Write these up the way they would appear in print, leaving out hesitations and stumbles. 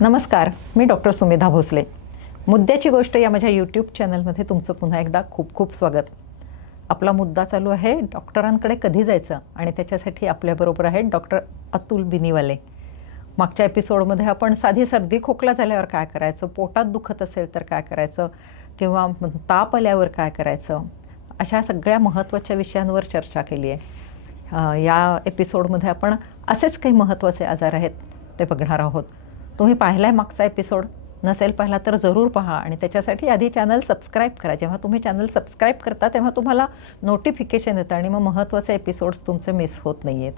नमस्कार, मी डॉक्टर सुमेधा भोसले. मुद्द्याची गोष्ट या माझ्या यूट्यूब चॅनलमध्ये तुमचं पुन्हा एकदा खूप खूप स्वागत. आपला मुद्दा चालू आहे डॉक्टरांकडे कधी जायचं, आणि त्याच्यासाठी आपल्याबरोबर आहेत डॉक्टर अतुल बिनिवाले. मागच्या एपिसोडमध्ये आपण साधी सर्दी खोकला झाल्यावर काय करायचं, पोटात दुखत असेल तर काय करायचं, किंवा ताप आल्यावर काय करायचं, अशा सगळ्या महत्त्वाच्या विषयांवर चर्चा केली आहे. या एपिसोडमध्ये आपण असेच काही महत्त्वाचे आजार आहेत ते बघणार आहोत. तुम्ही पाहिला आहे मागचा एपिसोड? नसेल पाहिला तर जरूर पहा, आणि त्याच्यासाठी आधी चॅनल सबस्क्राईब करा. जेव्हा तुम्ही चॅनल सबस्क्राईब करता तेव्हा तुम्हाला नोटिफिकेशन येतं आणि मग महत्त्वाचे एपिसोड्स तुमचे मिस होत नाही आहेत.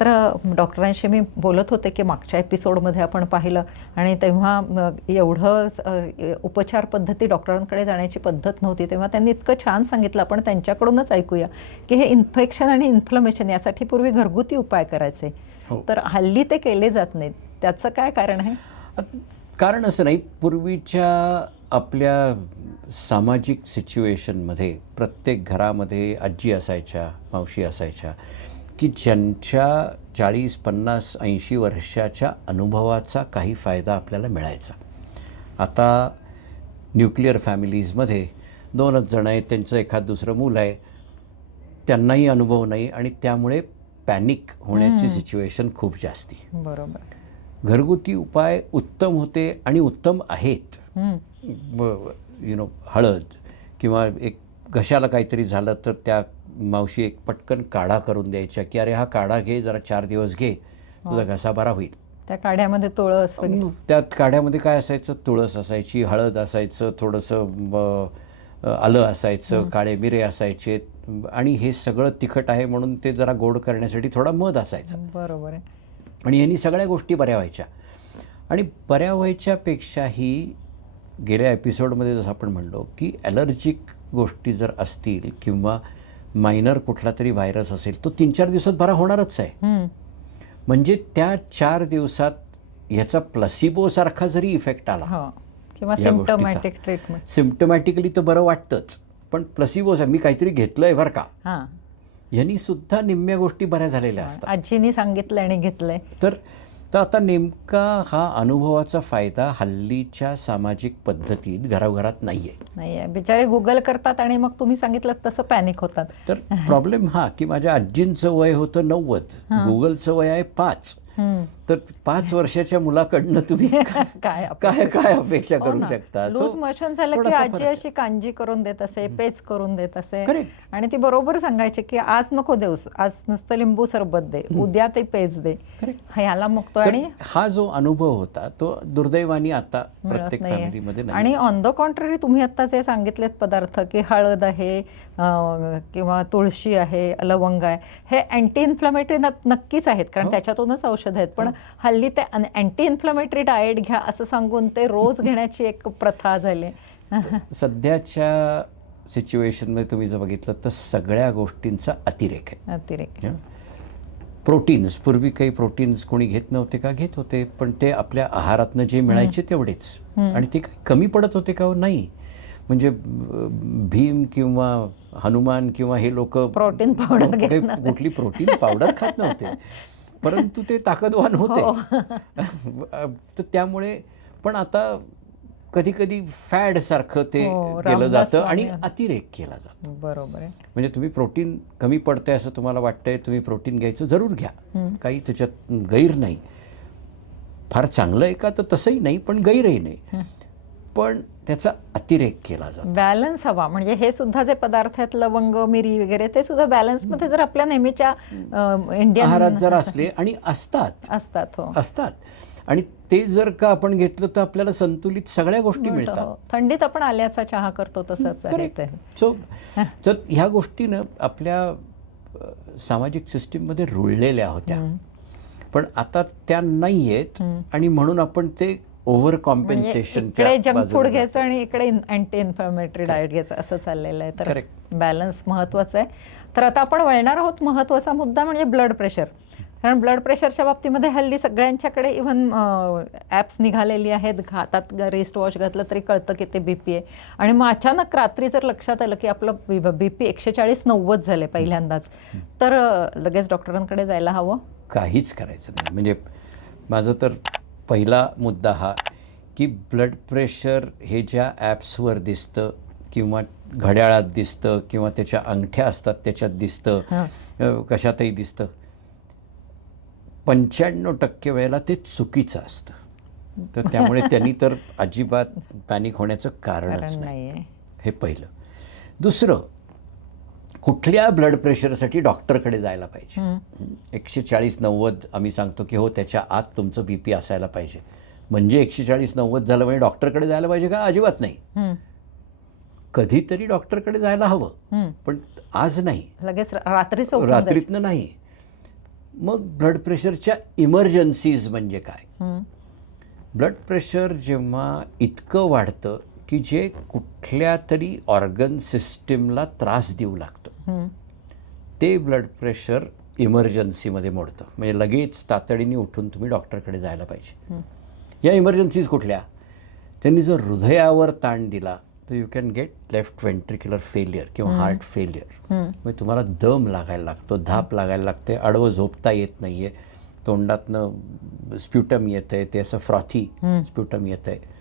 तर डॉक्टरांशी मी बोलत होते की मागच्या एपिसोडमध्ये आपण पाहिलं, आणि तेव्हा एवढं उपचार पद्धती डॉक्टरांकडे जाण्याची पद्धत नव्हती, तेव्हा त्यांनी इतकं छान सांगितलं. आपण त्यांच्याकडूनच ऐकूया की हे इन्फेक्शन आणि इन्फ्लमेशन यासाठी पूर्वी घरगुती उपाय करायचे, तर हल्ली ते केले जात नाहीत. त्याचं काय कारण आहे? कारण असं नाही, पूर्वीच्या आपल्या सामाजिक सिच्युएशनमध्ये प्रत्येक घरामध्ये आजी असायच्या, मावशी असायच्या, की ज्यांच्या 40, 50, 80 वर्षाच्या अनुभवाचा काही फायदा आपल्याला मिळायचा. आता न्यूक्लिअर फॅमिलीजमध्ये 2च जण आहेत, त्यांचं एखाद दुसरं मूल आहे, त्यांनाही अनुभव नाही, आणि त्यामुळे पॅनिक होण्याची सिच्युएशन खूप जास्ती. बरोबर. घरगुती उपाय उत्तम होते आणि उत्तम आहेत. हळद किंवा एक घशाला काहीतरी झालं तर त्या मावशी एक पटकन काढा करून द्यायच्या, की अरे हा काढा घे, जरा 4 दिवस घे, तुझा घसा बरा होईल. त्या काढ्यामध्ये तुळस, त्यात काढ्यामध्ये काय असायचं? तुळस असायची, हळद असायचं, थोडंसं आलं असायचं, काळे मिरे असायचे, आणि हे सगळं तिखट आहे म्हणून ते जरा गोड करण्यासाठी थोडा मध असायचा. बरोबर आहे. आणि यांनी सगळ्या गोष्टी बऱ्या व्हायच्या. आणि बऱ्या व्हायच्यापेक्षाही गेल्या एपिसोडमध्ये जसं आपण म्हणलो की ॲलर्जिक गोष्टी जर असतील किंवा मायनर कुठला तरी व्हायरस असेल, तो 3-4 दिवसात बरा होणारच आहे. म्हणजे त्या 4 दिवसात ह्याचा प्लसिबोसारखा जरी इफेक्ट आला किंवा सिम्प्टोमॅटिक ट्रीटमेंट, सिम्प्टोमॅटिकली तर बरं वाटतंच, पण प्लसिबोसा मी काहीतरी घेतलंय बरं का, यांनी सुद्धा निम्म्या गोष्टी बऱ्या झालेल्या असतात. आजीनी सांगितलं आणि घेतलंय. तर आता नेमका हा अनुभवाचा फायदा हल्लीच्या सामाजिक पद्धतीत घराघरात नाही आहे. बिचारे गुगल करतात आणि मग तुम्ही सांगितलं तसं पॅनिक होतात. तर प्रॉब्लेम हा की माझ्या आजींचं वय होतं 90, गुगलचं वय आहे 5. तर 5 वर्षाच्या मुलाकडनं तुम्ही काय अपेक्षा करू शकता? लूज मोशन झालं की आजी अशी कांजी करून देत असे, पेज करून देत असे, आणि ती बरोबर सांगायची की आज नको देऊस, आज नुसतं लिंबू सरबत दे, उद्या ते पेज दे, ह्याला मग तो. आणि हा जो अनुभव होता तो दुर्दैवाने आता प्रत्येक फॅमिलीमध्ये नाही. आणि ऑन द कॉन्ट्ररी तुम्ही आता जे सांगितलेत पदार्थ की हळद आहे किंवा तुळशी आहे, लवंग आहे, हे अँटी इन्फ्लमेटरी नक्कीच आहेत, कारण त्याच्यातूनच औषध आहेत. पण हल्ली ते अँटी इन्फ्लमेटरी डाएट घ्या असं सांगून ते रोज घेण्याची एक प्रथा झाली. सध्याच्या सिच्युएशनमध्ये तुम्ही जर बघितलं तर सगळ्या गोष्टींचा अतिरेक आहे. प्रोटीन्स, पूर्वी काही प्रोटीन्स कोणी घेत नव्हते का? घेत होते, पण ते आपल्या आहारातनं जे मिळायचे तेवढेच, आणि ते काही कमी पडत होते का? नाही. म्हणजे भीम किंवा हनुमान किंवा हे लोक प्रोटीन पावडर कुठली प्रोटीन पावडर खात नव्हते, परंतु ते ताकदवान होते. तर त्यामुळे पण आता कधी कधी फॅड सारखं ते केलं जातं आणि अतिरेक केला जातो. बरोबर आहे. म्हणजे तुम्ही प्रोटीन कमी पडतंय असं तुम्हाला वाटतंय, तुम्ही प्रोटीन घ्यायचं जरूर घ्या, काही त्याच्यात गैर नाही. फार चांगलं आहे का? तर तसंही नाही, पण गैरही नाही, पण त्याचा अतिरेक केला जातो. बॅलन्स हवा. म्हणजे हे सुद्धा जे पदार्थ आहेत, लवंग, मिरी वगैरे, ते सुद्धा बॅलन्समध्ये जर आपल्या नेहमीच्या इंडियन आहारात जर असले, आणि असतात, आणि ते जर का आपण घेतलं तर आपल्याला संतुलित सगळ्या गोष्टी मिळतात. थंडीत आपण आल्याचा चहा करतो तसंच आहे. तर ह्या गोष्टीनं आपल्या सामाजिक सिस्टीममध्ये रुळलेल्या होत्या, पण आता त्या नाही आहेत, आणि म्हणून आपण ते ओव्हर कॉम्पेन्सेशन, इकडे जंक फूड घ्यायचं आणि इकडे अँटी इन्फ्लमेटरी डाएट घ्यायचं असं चाललेलं आहे. तर बॅलन्स महत्त्वाचं आहे. तर आता आपण वळणार आहोत महत्त्वाचा मुद्दा म्हणजे ब्लड प्रेशर. कारण ब्लड प्रेशरच्या बाबतीमध्ये हल्ली सगळ्यांच्याकडे इव्हन ॲप्स निघालेली आहेत. हातात रिस्ट वॉच घातलं तरी कळतं की ते BP आहे. आणि मग अचानक रात्री जर लक्षात आलं की आपलं BP 140-90 झाले पहिल्यांदाच, तर लगेच डॉक्टरांकडे जायला हवं. काहीच करायचं नाही. म्हणजे माझं तर पहिला मुद्दा हा की ब्लड प्रेशर हे ज्या ॲप्सवर दिसतं किंवा घड्याळात दिसतं किंवा त्याच्या अंगठ्या असतात त्याच्यात दिसतं, कशातही दिसतं, 95% वेळेला ते चुकीचं असतं. तर त्यामुळे त्यांनी तर अजिबात पॅनिक होण्याचं कारणच नाही. हे पहिलं. दुसरं, कुठल्या ब्लड प्रेशरसाठी डॉक्टरकडे जायला पाहिजे. 140-90 आम्ही सांगतो की हो त्याच्या आत तुमचं BP असायला पाहिजे. म्हणजे 140-90 झालं म्हणजे डॉक्टरकडे जायला पाहिजे का? अजिबात नाही. कधीतरी डॉक्टरकडे जायला हवं, पण आज नाही, लगेच रात्रीतनं नाही. मग ब्लड प्रेशरच्या इमर्जन्सीज म्हणजे काय? ब्लड प्रेशर जेव्हा इतकं वाढतं की जे कुठल्या तरी ऑर्गन सिस्टीमला त्रास देऊ लागतं, ते ब्लड प्रेशर इमर्जन्सीमध्ये मोडतं. म्हणजे लगेच तातडीने उठून तुम्ही डॉक्टरकडे जायला पाहिजे. या इमर्जन्सीज कुठल्या? त्यांनी जर हृदयावर ताण दिला तर you can get left ventricular failure किंवा हार्ट फेलियर. म्हणजे तुम्हाला दम लागायला लागतो, धाप लागायला लागते, आडवं झोपता येत नाही आहे, तोंडातनं स्प्युटम येतं आहे, ते असं फ्रॉथी स्प्युटम येतं आहे.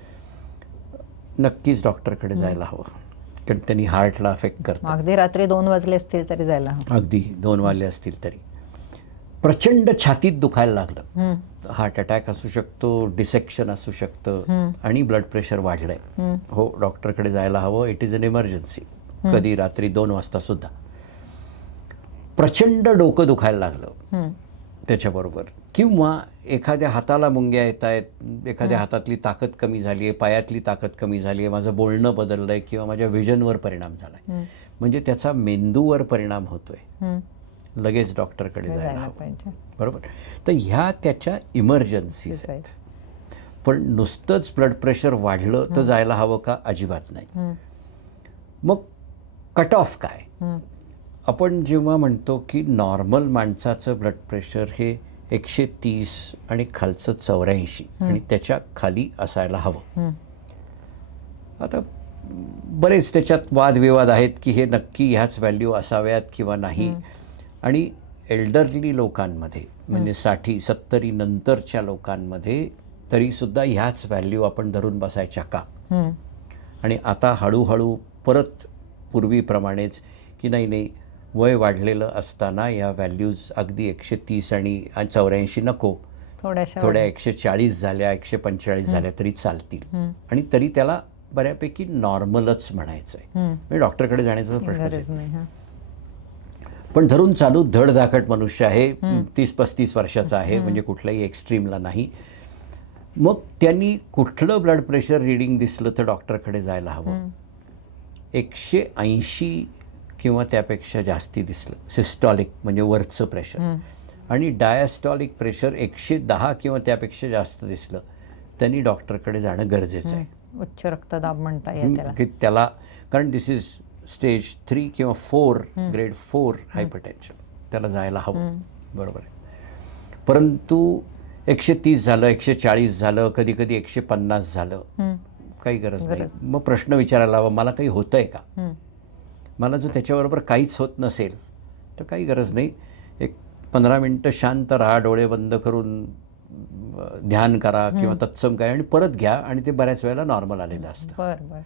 नक्कीच डॉक्टरकडे जायला हवं, कारण त्यांनी हार्टला अफेक्ट करतं. अगदी रात्री 2 वाजले असतील तरी जायला हवं. अगदी 2 वाजले असतील तरी. प्रचंड छातीत दुखायला लागलं, हार्ट अटॅक असू शकतो, डिसेक्शन असू शकतं आणि ब्लड प्रेशर वाढलंय, हो डॉक्टरकडे जायला हवं. It is an emergency. कधी रात्री 2 वाजता सुद्धा. प्रचंड डोकं दुखायला लागलं त्याच्याबरोबर, किंवा एखाद्या हाताला मुंग्या येत आहेत, एखाद्या हातातली ताकद कमी झाली आहे, पायातली ताकद कमी झाली आहे, माझं बोलणं बदललं आहे किंवा माझ्या विजनवर परिणाम झाला आहे, म्हणजे त्याचा मेंदूवर परिणाम होतोय, लगेच डॉक्टरकडे जायला पाहिजे. बरोबर. तर ह्या त्याच्या इमर्जन्सीज आहेत. पण नुसतंच ब्लड प्रेशर वाढलं तर जायला हवं का? अजिबात नाही. मग कट ऑफ काय? आपण जेव्हा म्हणतो की नॉर्मल माणसाचं ब्लड प्रेशर हे 130 आणि खालचं 84 आणि त्याच्या खाली असायला हवं. आता बरेच त्याच्यात वादविवाद आहेत की हे नक्की ह्याच व्हॅल्यू असाव्यात किंवा नाही. आणि एल्डरली लोकांमध्ये म्हणजे 60-70 नंतरच्या लोकांमध्ये तरीसुद्धा ह्याच व्हॅल्यू आपण धरून बसायच्या का? आणि आता हळूहळू परत पूर्वीप्रमाणेच की नाही वय वाढलेलं असताना या व्हॅल्यूज अगदी 130 आणि 84 नको, थोड्या 140 झाल्या, 145 झाल्या तरी चालतील. आणि तरी त्याला बऱ्यापैकी नॉर्मलच म्हणायचं आहे, म्हणजे डॉक्टरकडे जाण्याचा प्रश्नच नाही. पण धरून चालू धडधाकट मनुष्य आहे, 30-35 वर्षाचा आहे, म्हणजे कुठल्याही एक्स्ट्रीमला नाही. मग त्यांनी कुठलं ब्लड प्रेशर रिडिंग दिसलं तर डॉक्टरकडे जायला हवं. 180 किंवा त्यापेक्षा जास्ती दिसलं, सिस्टॉलिक म्हणजे वरचं प्रेशर, आणि डायस्टॉलिक प्रेशर 110 किंवा त्यापेक्षा जास्त दिसलं, त्यांनी डॉक्टरकडे जाणं गरजेचं आहे. उच्च रक्तदाब म्हणता येईल त्याला, कारण दिस इज स्टेज 3 किंवा 4, ग्रेड 4 हायपरटेन्शन, त्याला जायला हवं. बरोबर आहे. परंतु 130 झालं, 140 झालं, कधी कधी 150 झालं, काही गरज नाही. मग प्रश्न विचारायला हवा, मला काही होतंय का? मला जर त्याच्याबरोबर काहीच होत नसेल तर काही गरज नाही. एक 15 मिनटं शांत राहा, डोळे बंद करून ध्यान करा किंवा तत्सम काय आणि परत घ्या, आणि ते बऱ्याच वेळेला नॉर्मल आलेलं असतं.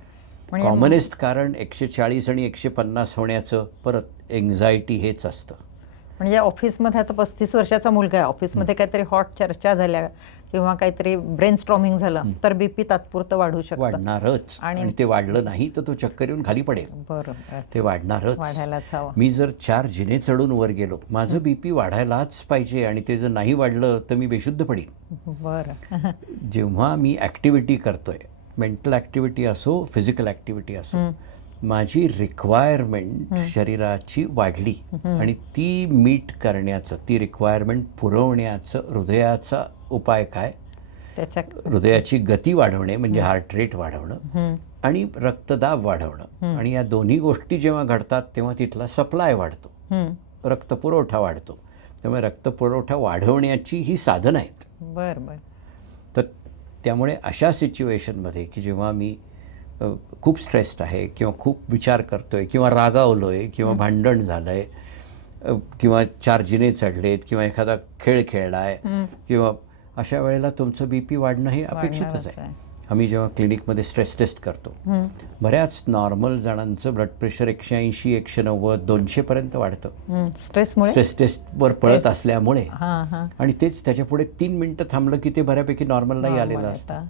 कॉमनेस्ट कारण 140 आणि 150 होण्याचं परत एन्झायटी हेच असतं. म्हणजे ऑफिसमध्ये आता 35 वर्षाचा मुलगा आहे, ऑफिसमध्ये काहीतरी हॉट चर्चा झाल्या किंवा काहीतरी ब्रेन स्टॉर्मिंग झालं तर BP तात्पुरतं वाढू शकतं. वाढणारच, आणि ते वाढलं नाही तर तो चक्कर येऊन खाली पडेल. बरोबर, ते वाढणारच, वाढायलाच हवं. मी जर 4 जिने चढून वर गेलो, माझं BP वाढायलाच पाहिजे, आणि ते जर नाही वाढलं तर मी बेशुद्ध पडेन. बरं. जेव्हा मी ॲक्टिव्हिटी करतोय, मेंटल ॲक्टिव्हिटी असो, फिजिकल ॲक्टिव्हिटी असो, माझी रिक्वायरमेंट शरीराची वाढली, आणि ती मीट करण्याचं, ती रिक्वायरमेंट पुरवण्याचं हृदयाचा उपाय काय? हृदयाची गती वाढवणे म्हणजे हार्ट रेट वाढवणं आणि रक्तदाब वाढवणं. आणि या दोन्ही गोष्टी जेव्हा घडतात तेव्हा तिथला सप्लाय वाढतो, रक्तपुरवठा वाढतो. त्यामुळे रक्तपुरवठा वाढवण्याची ही साधनं आहेत. बरं. तर त्यामुळे अशा सिच्युएशनमध्ये की जेव्हा मी खूप स्ट्रेस्ड आहे किंवा खूप विचार करतोय किंवा रागावलो आहे किंवा भांडण झालं आहे किंवा 4 जिने चढलेत किंवा एखादा खेळ खेळला आहे किंवा अशा वेळेला तुमचं BP वाढणं हे अपेक्षितच आहे. आम्ही जेव्हा क्लिनिकमध्ये स्ट्रेस टेस्ट करतो, बऱ्याच नॉर्मल जणांचं ब्लड प्रेशर 180, 190, 200 पर्यंत वाढतं स्ट्रेस टेस्टवर पळत असल्यामुळे. आणि तेच त्याच्या पुढे 3 मिनिटं थांबलं की ते बऱ्यापैकी नॉर्मललाही आलेलं असतं.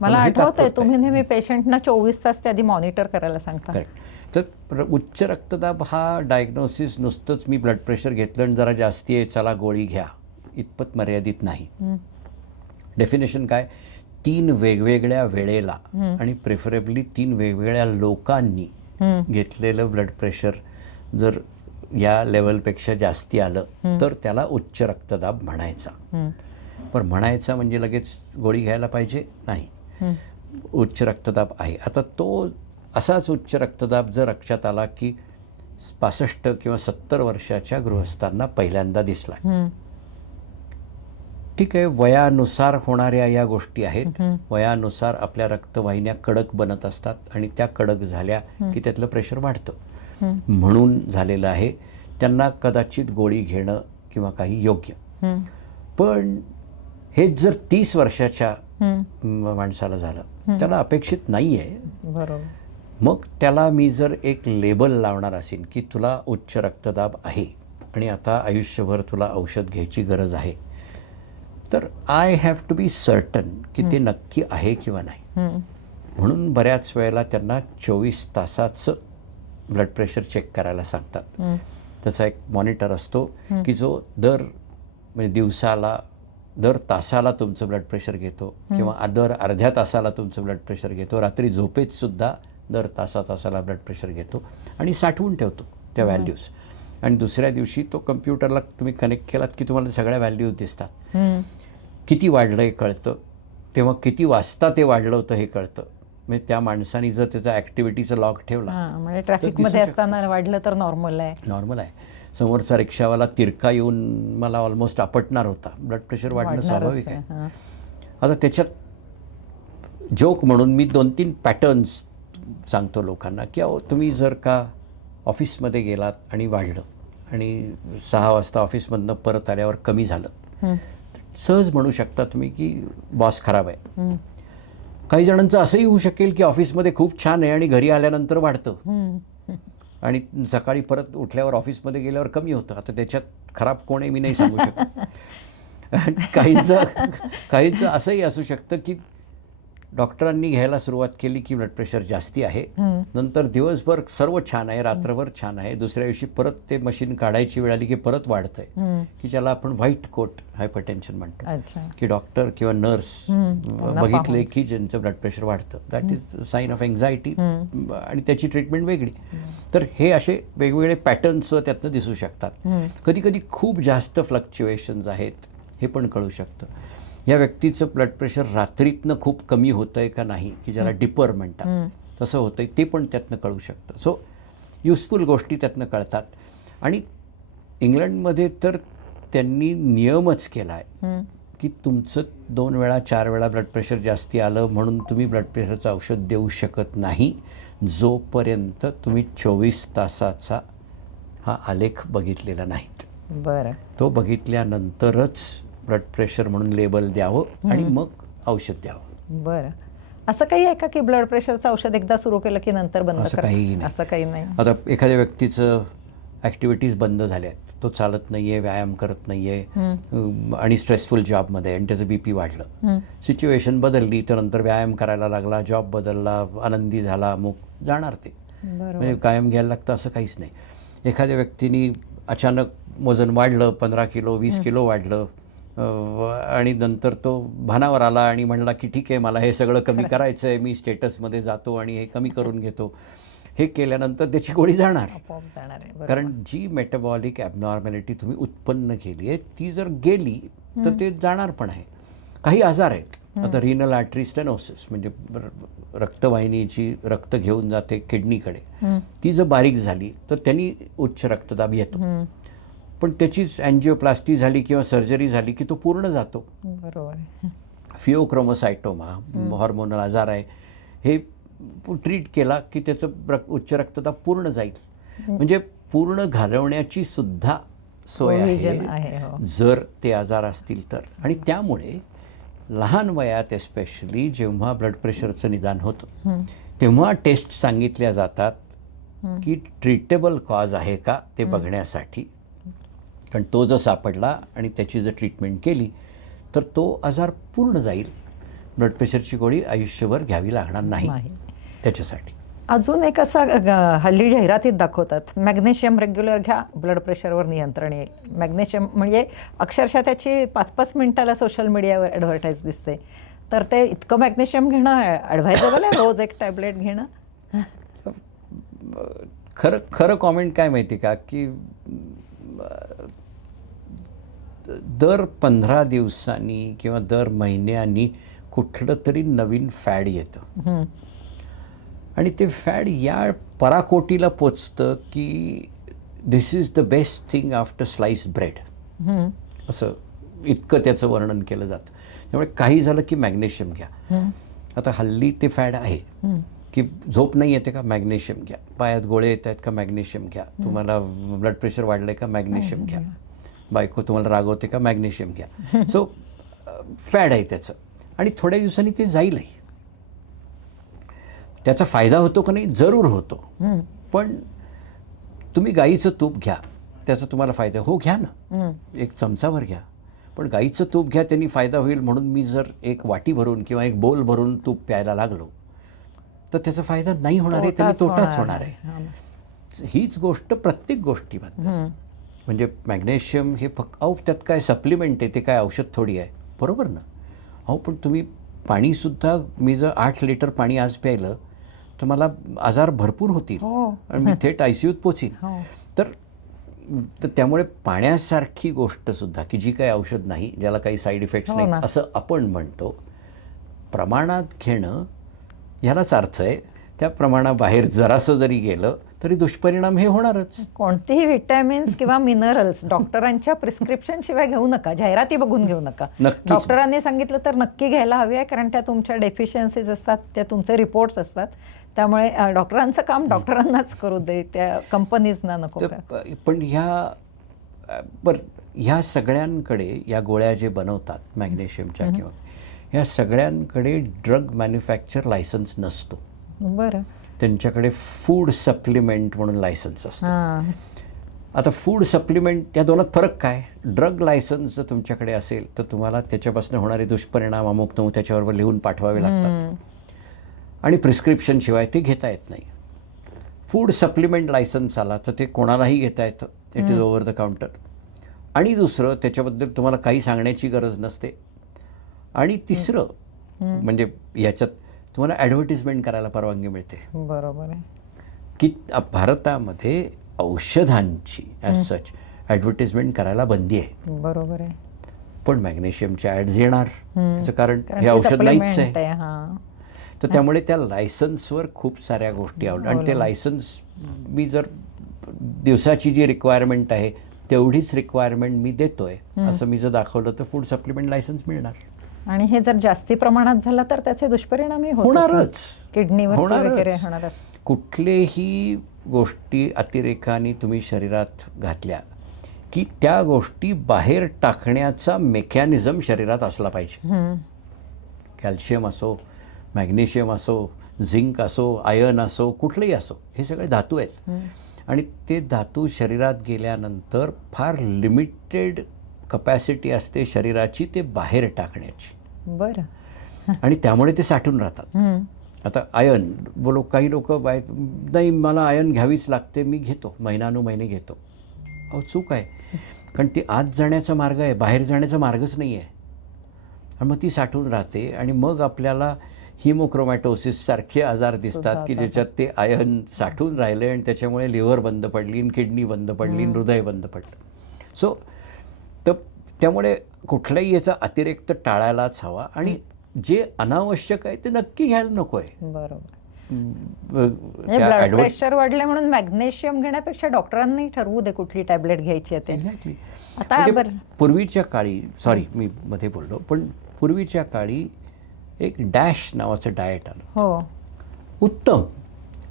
मला आठवतंय तुम्ही नेहमी पेशंटना 24 तास ते आधी मॉनिटर करायला सांगता. करेक्ट. तर उच्च रक्तदाब हा डायग्नोसिस नुसतंच मी ब्लड प्रेशर घेतलं आणि जरा जास्ती आहे चला गोळी घ्या इतपत मर्यादित नाही. डेफिनेशन काय, 3 वेगवेगळ्या वेळेला आणि प्रेफरेबली 3 वेगवेगळ्या लोकांनी घेतलेलं ब्लड प्रेशर जर या लेवलपेक्षा जास्ती आलं तर त्याला उच्च रक्तदाब म्हणायचा. पण म्हणायचा म्हणजे लगेच गोळी घ्यायला पाहिजे नाही. उच्च रक्तदाब आहे. आता तो असाच उच्च रक्तदाब जर लक्षात आला की 65 किंवा 70 वर्षाच्या गृहस्थांना पहिल्यांदा दिसला, ठीक आहे, वयानुसार होणाऱ्या या गोष्टी आहेत. वयानुसार आपल्या रक्तवाहिन्या कडक बनत असतात आणि त्या कडक झाल्या की त्यातलं प्रेशर वाढतं, म्हणून झालेलं आहे. त्यांना कदाचित गोळी घेणं किंवा काही योग्य. पण हेच जर 30 वर्षाच्या माणसाला झालं, त्याला अपेक्षित नाही आहे. बरोबर. मग त्याला मी जर एक लेबल लावणार असेल की तुला उच्च रक्तदाब आहे आणि आता आयुष्यभर तुला औषध घ्यायची गरज आहे, तर I have to be certain की ते नक्की आहे किंवा नाही. म्हणून बऱ्याच वेळेला त्यांना 24 तासाचं ब्लड प्रेशर चेक करायला सांगतात. त्याचा एक मॉनिटर असतो की जो म्हणजे दिवसाला दर तासाला तुमचं ब्लड प्रेशर घेतो किंवा दर अर्ध्या तासाला तुमचं ब्लड प्रेशर घेतो. रात्री झोपेत सुद्धा दर तासाला ब्लड प्रेशर घेतो आणि साठवून ठेवतो त्या व्हॅल्यूज. आणि दुसऱ्या दिवशी तो कम्प्युटरला तुम्ही कनेक्ट केलात की तुम्हाला सगळ्या व्हॅल्यूज दिसतात. किती वाढलं हे कळतं, तेव्हा किती वाजता ते वाढलं होतं हे कळतं. म्हणजे त्या माणसाने जर त्याचा ॲक्टिव्हिटीचा लॉग ठेवला, म्हणजे ट्रॅफिकमध्ये असताना वाढलं तर नॉर्मल आहे. समोरचा रिक्षावाला तिरका येऊन मला ऑलमोस्ट आपटणार होता, ब्लड प्रेशर वाढणं स्वाभाविक आहे. आता त्याच्यात जोक म्हणून मी 2-3 पॅटर्न्स सांगतो लोकांना की अहो तुम्ही जर का ऑफिसमध्ये गेलात आणि वाढलं आणि 6 वाजता ऑफिसमधनं परत आल्यावर कमी झालं, सहज म्हणू शकता तुम्ही की बॉस खराब आहे. काही जणांचं असंही होऊ शकेल की ऑफिसमध्ये खूप छान आहे आणि घरी आल्यानंतर वाढतं आणि सकाळी परत उठल्यावर ऑफिसमध्ये गेल्यावर कमी होतं. आता त्याच्यात खराब कोण आहे मी नाही सांगू शकत. काहींचं असंही असू शकतं की डॉक्टरांनी घ्यायला सुरुवात केली की ब्लड प्रेशर जास्ती आहे, नंतर दिवसभर सर्व छान आहे, रात्रभर छान आहे, दुसऱ्या दिवशी परत ते मशीन काढायची वेळ आली की परत वाढतंय, की ज्याला आपण व्हाईट कोट हायपरटेन्शन म्हणतो. की डॉक्टर किंवा नर्स बघितले की ज्यांचं ब्लड प्रेशर वाढतं, that is sign of anxiety आणि त्याची ट्रीटमेंट वेगळी. तर हे असे वेगवेगळे पॅटर्न्स त्यातनं दिसू शकतात. कधी कधी खूप जास्त फ्लक्च्युएशन्स आहेत हे पण कळू शकतं. या व्यक्तीचं ब्लड प्रेशर रात्रीतनं खूप कमी होतं आहे का नाही, की ज्याला डिपर म्हणतात, तसं होतं आहे ते पण त्यातनं कळू शकतं. सो युजफुल गोष्टी त्यातनं कळतात. आणि इंग्लंडमध्ये तर त्यांनी नियमच केला आहे की तुमचं 2 वेळा 4 वेळा ब्लड प्रेशर जास्ती आलं म्हणून तुम्ही ब्लड प्रेशरचं औषध देऊ शकत नाही जोपर्यंत तुम्ही 24 तासाचा हा आलेख बघितलेला नाहीत. बरं. तो बघितल्यानंतरच ब्लड प्रेशर म्हणून लेबल द्यावं आणि मग औषध द्यावं. बरं. असं काही आहे का की ब्लड प्रेशरचं औषध एकदा सुरू केलं की नंतर बंद असं काही नाही. असं काही नाही. आता एखाद्या व्यक्तीचं ॲक्टिव्हिटीज बंद झाल्या आहेत, तो चालत नाही आहे, व्यायाम करत नाही आहे आणि स्ट्रेसफुल जॉबमध्ये आणि त्याचं BP वाढलं, सिच्युएशन बदलली तर नंतर व्यायाम करायला लागला, जॉब बदलला, आनंदी झाला, मग जाणार ते. म्हणजे कायम घ्यायला लागतं असं काहीच नाही. एखाद्या व्यक्तीने अचानक वजन वाढलं, 15 किलो 20 किलो वाढलं आणि नंतर तो भानावर आला आणि म्हणला की ठीक आहे मला हे सगळं कमी करायचं आहे, मी स्टेटसमध्ये जातो आणि हे कमी करून घेतो. हे केल्यानंतर त्याची गोळी जाणार. कारण जी मेटाबॉलिक ॲबनॉर्मॅलिटी तुम्ही उत्पन्न केली आहे ती जर गेली तर ते जाणार पण आहे. काही आजार आहेत, आता रिनल आर्टरी स्टेनोसिस म्हणजे रक्तवाहिनीची रक्त घेऊन जाते किडनीकडे, ती जर बारीक झाली तर त्यांनी उच्च रक्तदाब येतो. पण त्याचीच अँजिओप्लास्टी झाली किंवा सर्जरी झाली की तो पूर्ण जातो. बरोबर. फिओक्रोमोसायटोमा हॉर्मोनल आजार आहे, हे ट्रीट केला की त्याचं उच्च रक्तदाब पूर्ण जाईल. म्हणजे पूर्ण घालवण्याची सुद्धा सोय Provision आहे आहे, हो. जर ते आजार असतील तर. आणि त्यामुळे लहान वयात एस्पेशली जेव्हा ब्लड प्रेशरचं निदान होतं तेव्हा टेस्ट सांगितल्या जातात की ट्रीटेबल कॉज आहे का ते बघण्यासाठी. कारण तो जर सापडला आणि त्याची जर ट्रीटमेंट केली तर तो आजार पूर्ण जाईल. ब्लड प्रेशरची गोळी आयुष्यभर घ्यावी लागणार नाही त्याच्यासाठी. अजून एक असा हल्ली जाहिरातीत दाखवतात, मॅग्नेशियम रेग्युलर घ्या, ब्लड प्रेशरवर नियंत्रण येईल. मॅग्नेशियम म्हणजे अक्षरशः त्याची 5-5 मिनिटाला सोशल मीडियावर ॲडव्हर्टाईज दिसते. तर ते इतकं मॅग्नेशियम घेणं ॲडवायजेबल आहे, रोज एक टॅबलेट घेणं? खरं खरं कॉमेंट काय माहिती का, की दर 15 दिवसांनी किंवा दर महिन्यानी कुठलं तरी नवीन फॅड येतं आणि ते फॅड या पराकोटीला पोचतं की this is the best thing after slice bread, असं इतकं त्याचं वर्णन केलं जातं. त्यामुळे काही झालं की मॅग्नेशियम घ्या. आता हल्ली ते फॅड आहे की झोप नाही येते का, मॅग्नेशियम घ्या. पायात गोळे येत आहेत का, मॅग्नेशियम घ्या. तुम्हाला ब्लड प्रेशर वाढलं आहे का, मॅग्नेशियम घ्या. बायको तुम्हाला रागवते का, मॅग्नेशियम घ्या. सो फॅड आहे त्याचं आणि थोड्या दिवसांनी ते जाईलही. त्याचा फायदा होतो का नाही, जरूर होतो. पण तुम्ही गाईचं तूप घ्या, त्याचा तुम्हाला फायदा हो, घ्या ना, एक चमचावर घ्या. पण गाईचं तूप घ्या, त्यांनी फायदा होईल म्हणून मी जर एक वाटी भरून किंवा एक बोल भरून तूप प्यायला लागलो तर त्याचा फायदा नाही होणार आहे, त्यांनी तोटाच होणार आहे. हीच गोष्ट प्रत्येक गोष्टीमध्ये. म्हणजे मॅग्नेशियम हे त्यात काय सप्लिमेंट आहे, ते काय औषध थोडी आहे, बरोबर ना. पण तुम्ही पाणीसुद्धा, मी जर 8 लिटर पाणी आज प्यायलं तर मला आजार भरपूर होतील आणि मी थेट ICUत पोचीन. तर त्यामुळे पाण्यासारखी गोष्टसुद्धा की जी काही औषध नाही, ज्याला काही साईड इफेक्ट्स नाही असं आपण म्हणतो, प्रमाणात घेणं ह्यालाच अर्थ आहे. त्या प्रमाणाबाहेर जरासं जरी गेलं तरी दुष्परिणाम हे होणारच. कोणतेही विटॅमिन्स किंवा मिनरल्स डॉक्टरांच्या प्रिस्क्रिप्शन शिवाय घेऊ नका, जाहिराती बघून घेऊ नका. डॉक्टरांनी सांगितलं तर नक्की घ्यायला हवी आहे, कारण त्या तुमच्या डेफिशियन्सीज असतात, त्या तुमचे रिपोर्ट्स असतात. त्यामुळे डॉक्टरांचं काम डॉक्टरांनाच करू दे, त्या कंपनीजना नको. पण ह्या सगळ्यांकडे, या गोळ्या जे बनवतात मॅग्नेशियमच्या किंवा ह्या सगळ्यांकडे ड्रग मॅन्युफॅक्चर लायसन्स नसतो. बरं. त्यांच्याकडे फूड सप्लिमेंट म्हणून लायसन्स असतं. आता फूड सप्लिमेंट या दोनात फरक काय? ड्रग लायसन्स जर तुमच्याकडे असेल तर तुम्हाला त्याच्यापासून होणारे दुष्परिणाम अमुक तमुक त्याच्याबरोबर लिहून पाठवावे लागतात आणि प्रिस्क्रिप्शन शिवाय ते घेता येत नाही. फूड सप्लिमेंट लायसन्स आला तर ते कोणालाही घेता येतं, it is over the counter. आणि दुसरं, त्याच्याबद्दल तुम्हाला काही सांगण्याची गरज नसते. आणि तिसरं म्हणजे याच्यात तुम्हाला ॲडव्हर्टिजमेंट करायला परवानगी मिळते. बरोबर आहे की भारतामध्ये औषधांची ॲज सच ॲडव्हर्टिजमेंट करायला बंदी आहे. बरोबर आहे. पण मॅग्नेशियमच्या ॲड्स येणार, याचं कारण हे औषध नाहीच आहे. तर त्यामुळे त्या लायसन्सवर खूप साऱ्या गोष्टी आवडतात. आणि ते लायसन्स मी जर दिवसाची जी रिक्वायरमेंट आहे तेवढीच रिक्वायरमेंट मी देतोय असं मी जर दाखवलं तर फूड सप्लिमेंट लायसन्स मिळणार. आणि हे जर जास्ती प्रमाणात झालं तर त्याचे दुष्परिणामही होणारच, किडनीवर वगैरे होणारच. कुठलेही गोष्टी अतिरेकाने तुम्ही शरीरात घातल्या की त्या गोष्टी बाहेर टाकण्याचा मेकॅनिझम शरीरात असला पाहिजे. कॅल्शियम असो, मॅग्नेशियम असो, झिंक असो, आयर्न असो, कुठलेही असो, हे सगळे धातू आहेत. आणि ते धातू शरीरात गेल्यानंतर फार लिमिटेड कपॅसिटी असते शरीराची ते बाहेर टाकण्याची. बरं. आणि त्यामुळे ते साठून राहतात. आता आयर्न काही लोक नाही मला आयर्न घ्यावीच लागते, मी घेतो, महिनानुमहिने घेतो. चूक आहे. कारण ती आत जाण्याचा मार्ग आहे, बाहेर जाण्याचा मार्गच नाही आहे. आणि मग ती साठून राहते आणि मग आपल्याला हिमोक्रोमॅटोसिस सारखे आजार दिसतात की ज्याच्यात ते आयर्न साठून राहिले आणि त्याच्यामुळे लिव्हर बंद पडली, किडनी बंद पडली, हृदय बंद पडलं. सो त्यामुळे कुठलाही याचा अतिरेक तर टाळायलाच हवा. आणि जे अनावश्यक आहे ते नक्की घ्यायला नको आहे. बरोबर. ब्लड प्रेशर वाढले म्हणून मॅग्नेशियम घेण्यापेक्षा डॉक्टरांनी ठरवू दे कुठली टॅबलेट घ्यायची आहे ते. एक्झॅक्टली. आता पूर्वीच्या काळी, सॉरी मी मध्ये बोललो, पण पूर्वीच्या काळी एक डॅश नावाचं डाएट आलं. हो, उत्तम.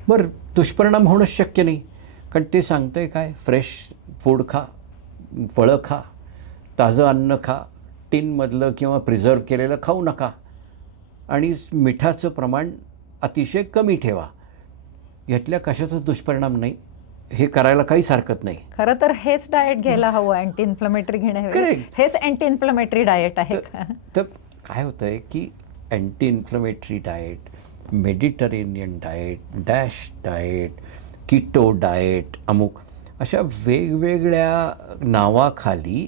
बरं, दुष्परिणाम होणंच शक्य नाही, कारण ते सांगतंय काय, फ्रेश फूड खा, फळं खा, ताजं अन्न खा, टिनमधलं किंवा प्रिझर्व केलेलं खाऊ नका आणि मिठाचं प्रमाण अतिशय कमी ठेवा. यातल्या कशाचाच दुष्परिणाम नाही. हे करायला काहीच हरकत नाही. खरं तर हेच डाएट घ्यायला हवं, अँटी इन्फ्लमेटरी हेच अँटी इन्फ्लमेटरी डाएट आहे. तर काय होतं आहे की anti inflammatory diet, Mediterranean diet, dash diet, keto diet, अमुक अशा वेगवेगळ्या नावाखाली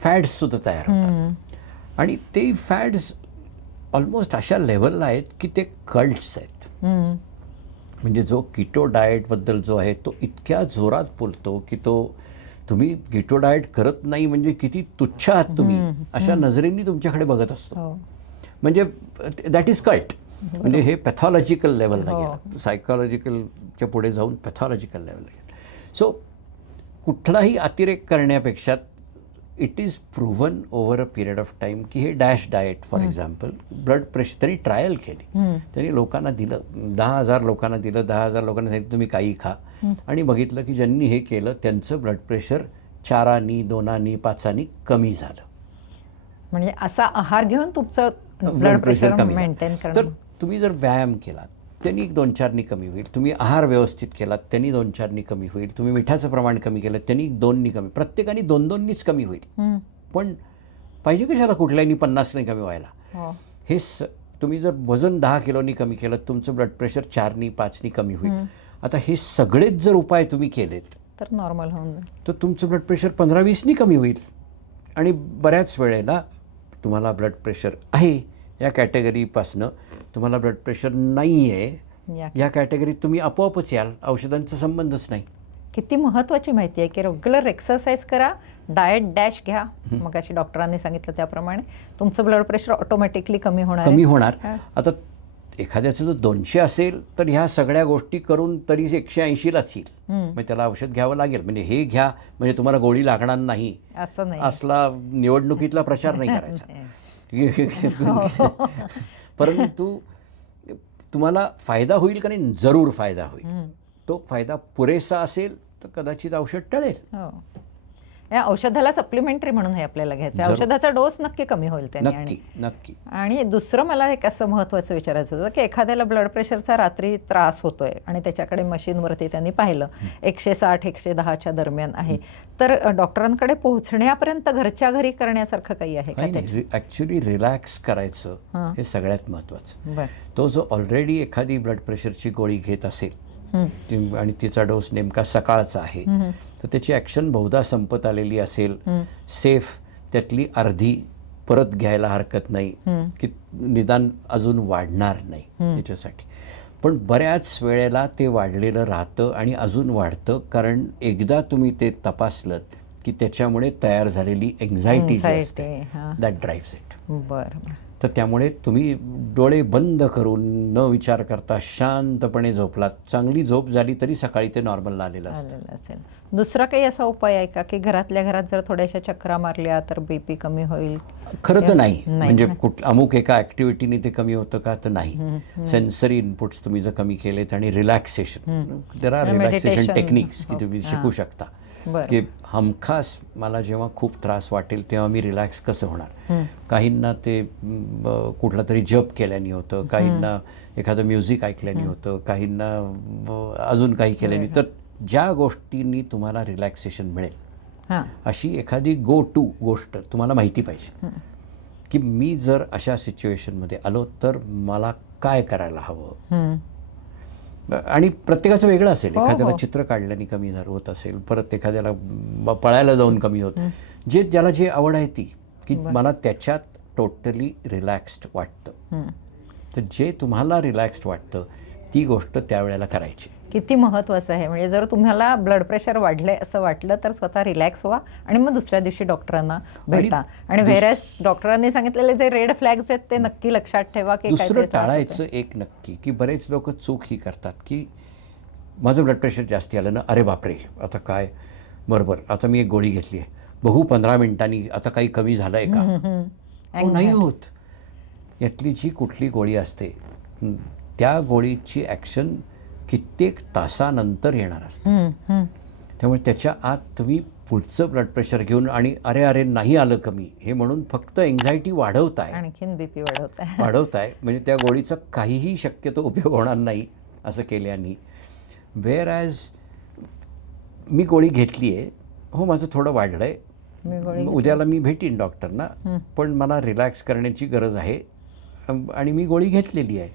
फॅड्ससुद्धा तयार होतात आणि ते फॅड्स ऑलमोस्ट अशा लेवलला आहेत की ते कल्ट्स आहेत. म्हणजे जो किटो डाएटबद्दल जो आहे तो इतक्या जोरात बोलतो की तुम्ही किटो डाएट करत नाही म्हणजे किती तुच्छ आहात तुम्ही, अशा नजरेंनी तुमच्याकडे बघत असतो. म्हणजे दॅट इज कल्ट. म्हणजे हे पॅथॉलॉजिकल लेवलला गेलं, सायकॉलॉजिकलच्या पुढे जाऊन पॅथॉलॉजिकल लेवलला गेलं. सो कुठलाही अतिरेक करण्यापेक्षा it is proven over a period of time की हे dash diet for example blood pressure त्यांनी ट्रायल केली, त्यांनी लोकांना दिलं, 10,000 लोकांना दिलं, 10,000 लोकांना सांगितलं तुम्ही काही खा आणि बघितलं की ज्यांनी हे केलं त्यांचं ब्लड प्रेशर 4 2 5 कमी झालं. म्हणजे असा आहार घेऊन तुमचं ब्लड प्रेशर मेंटेन करणं. तर तुम्ही जर व्यायाम केलात त्यांनी 2-4 कमी होईल, तुम्ही आहार व्यवस्थित केलात त्यांनी 2-4 कमी होईल, तुम्ही मिठाचं प्रमाण कमी केलं त्यांनी 2 कमी, प्रत्येकाने 2-2 कमी होईल. पण पाहिजे कशाला कुठल्यानी 50 कमी व्हायला. हे तुम्ही जर वजन 10 किलोनी कमी केलं तुमचं ब्लड प्रेशर 4-5 कमी होईल. आता हे सगळेच जर उपाय तुम्ही केलेत तर नॉर्मल होऊन जाईल, तर तुमचं ब्लड प्रेशर 15-20 कमी होईल. आणि बऱ्याच वेळेला तुम्हाला ब्लड प्रेशर आहे या कॅटेगरीपासनं तुम्हाला ब्लड प्रेशर नाही आहे या कॅटेगरीत तुम्ही आपोआपच याल, औषधांचा संबंधच नाही. किती महत्त्वाची माहिती आहे की रेग्युलर एक्सरसाइज करा, डाएट डॅश घ्या, मग अशी डॉक्टरांनी सांगितलं त्याप्रमाणे तुमचं ब्लड प्रेशर ऑटोमॅटिकली कमी होणार. आता एखाद्याचं जर 200 असेल तर ह्या सगळ्या गोष्टी करून तरी 180लाच येईल. मग त्याला औषध घ्यावं लागेल. म्हणजे हे घ्या म्हणजे तुम्हाला गोळी लागणार नाही असं नाही, असला निवडणुकीतला प्रचार नाही करायचा. परंतु तुम्हाला फायदा होईल का नाही, जरूर फायदा होईल. तो फायदा पुरेसा असेल तर कदाचित औषध टळेल. या औषधाला सप्लिमेंटरी म्हणून हे आपल्याला घ्यायचं, औषधाचा डोस नक्की कमी होईल त्याने. नक्की. आणि दुसरं मला एक असं महत्त्वाचं विचारायचं होतं की एखाद्याला ब्लड प्रेशरचा रात्री त्रास होतोय आणि त्याच्याकडे मशीनवरती त्यांनी पाहिलं 160-110च्या दरम्यान आहे, तर डॉक्टरांकडे पोहोचण्यापर्यंत घरच्या घरी करण्यासारखं काही आहे का? ॲक्च्युली रिलॅक्स करायचं हे सगळ्यात महत्त्वाचं. तो जो ऑलरेडी एखादी ब्लड प्रेशरची गोळी घेत असेल आणि तिचा डोस नेमका सकाळचा आहे तर त्याची ॲक्शन बहुधा संपत आलेली असेल, सेफ त्यातली अर्धी परत घ्यायला हरकत नाही की निदान अजून वाढणार नाही त्याच्यासाठी. पण बऱ्याच वेळेला ते वाढलेलं राहतं आणि अजून वाढतं, कारण एकदा तुम्ही ते तपासलं की त्याच्यामुळे तयार झालेली एन्झायटी जी असते दॅट ड्राईव्हज इट. बरं. तर त्यामुळे तुम्ही डोळे बंद करून न विचार करता शांतपणे झोपलात, चांगली झोप झाली तरी सकाळी ते नॉर्मलला आलेलं असेल. दुसरा काही असा उपाय आहे का की घरातल्या घरात जर थोड्याशा चक्रा मारल्या तर बीपी कमी होईल? खरं तर नाही. म्हणजे अमुक एका ॲक्टिव्हिटीने ते कमी होतं का तर नाही. सेन्सरी इनपुट्स तुम्ही जर कमी केलेत आणि relaxation, there are relaxation techniques की तुम्ही शिकू शकता की हमखास मला जेव्हा खूप त्रास वाटेल तेव्हा मी रिलॅक्स कसं होणार. काहींना ते कुठला तरी जप केल्याने होतं, काहींना एखादं म्युझिक ऐकल्याने होतं, काहींना अजून काही केल्याने. तर ज्या गोष्टींनी तुम्हाला रिलॅक्सेशन मिळेल अशी एखादी गो टू गोष्ट तुम्हाला माहिती पाहिजे की मी जर अशा सिच्युएशनमध्ये आलो तर मला काय करायला हवं. आणि प्रत्येकाचं वेगळं असेल. एखाद्याला चित्र काढल्याने कमी होत असेल, परत एखाद्याला पळायला जाऊन कमी होत. ज्याला जे आवड आहे ती की मला त्याच्यात टोटली रिलॅक्स्ड वाटतं, तर जे तुम्हाला रिलॅक्स्ड वाटतं ती गोष्ट त्यावेळेला करायची. किती महत्त्वाचं आहे. म्हणजे जर तुम्हाला ब्लड प्रेशर वाढलंय असं वाटलं तर स्वतः रिलॅक्स व्हा आणि मग दुसऱ्या दिवशी डॉक्टरांना भेटा. आणि व्हेरॅस डॉक्टरांनी सांगितलेले जे रेड फ्लॅग्स आहेत ते नक्की लक्षात ठेवा की दुसरं टाळायचं एक नक्की की बरेच लोक चूक ही करतात की माझं ब्लड प्रेशर जास्ती आलं ना, अरे बापरे आता काय, बरोबर आता मी एक गोळी घेतली आहे, बघू 15 मिनिटांनी आता काही कमी झालं आहे का. नाही होत. यातली जी कुठली गोळी असते त्या गोळीची ॲक्शन कित्येक तासानंतर येणार असते. त्यामुळे त्याच्या आत तुम्ही पुढचं ब्लड प्रेशर घेऊन आणि अरे अरे नाही आलं कमी हे म्हणून फक्त एन्झायटी वाढवताय आणखीन BP वाढवताय. वाढवताय म्हणजे त्या गोळीचा काहीही शक्यतो उपयोग होणार नाही असं केल्याने. वेअर ॲज मी गोळी घेतली आहे, हो माझं थोडं वाढलं आहे, उद्याला मी भेटीन डॉक्टरना, पण मला रिलॅक्स करण्याची गरज आहे आणि मी गोळी घेतलेली आहे,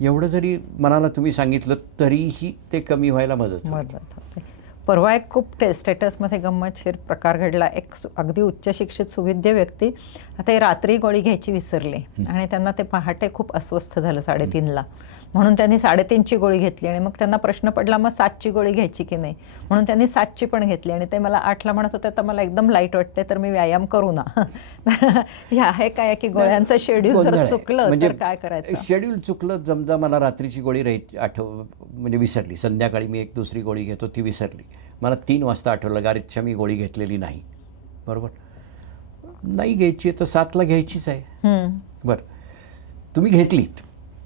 एवढं जरी मनाला तुम्ही सांगितलं तरीही ते कमी व्हायला मदत होते. परवा एक खूप स्टेटसमध्ये गंमतशीर प्रकार घडला. एक अगदी उच्च शिक्षित सुविद्य व्यक्ती ते रात्री गोळी घ्यायची विसरले आणि त्यांना ते पहाटे खूप अस्वस्थ झालं 3:30ला, म्हणून त्यांनी 3:30ची गोळी घेतली आणि मग त्यांना प्रश्न पडला मग 7ची गोळी घ्यायची की नाही, म्हणून त्यांनी 7ची पण घेतली आणि ते मला 8ला म्हणत होते तर मला एकदम लाईट वाटते तर मी व्यायाम करू ना. हे आहे काय की गोळ्यांचं शेड्यूल जर चुकलं तर काय करायचं? शेड्यूल चुकलं, समजा मला रात्रीची गोळी म्हणजे विसरली, संध्याकाळी मी एक दुसरी गोळी घेतो ती विसरली, मला 3 वाजता आठवलं गारीच्या मी गोळी घेतलेली नाही, बरोबर नाही घ्यायची तर 7ला घ्यायचीच आहे. बरं तुम्ही घेतलीत,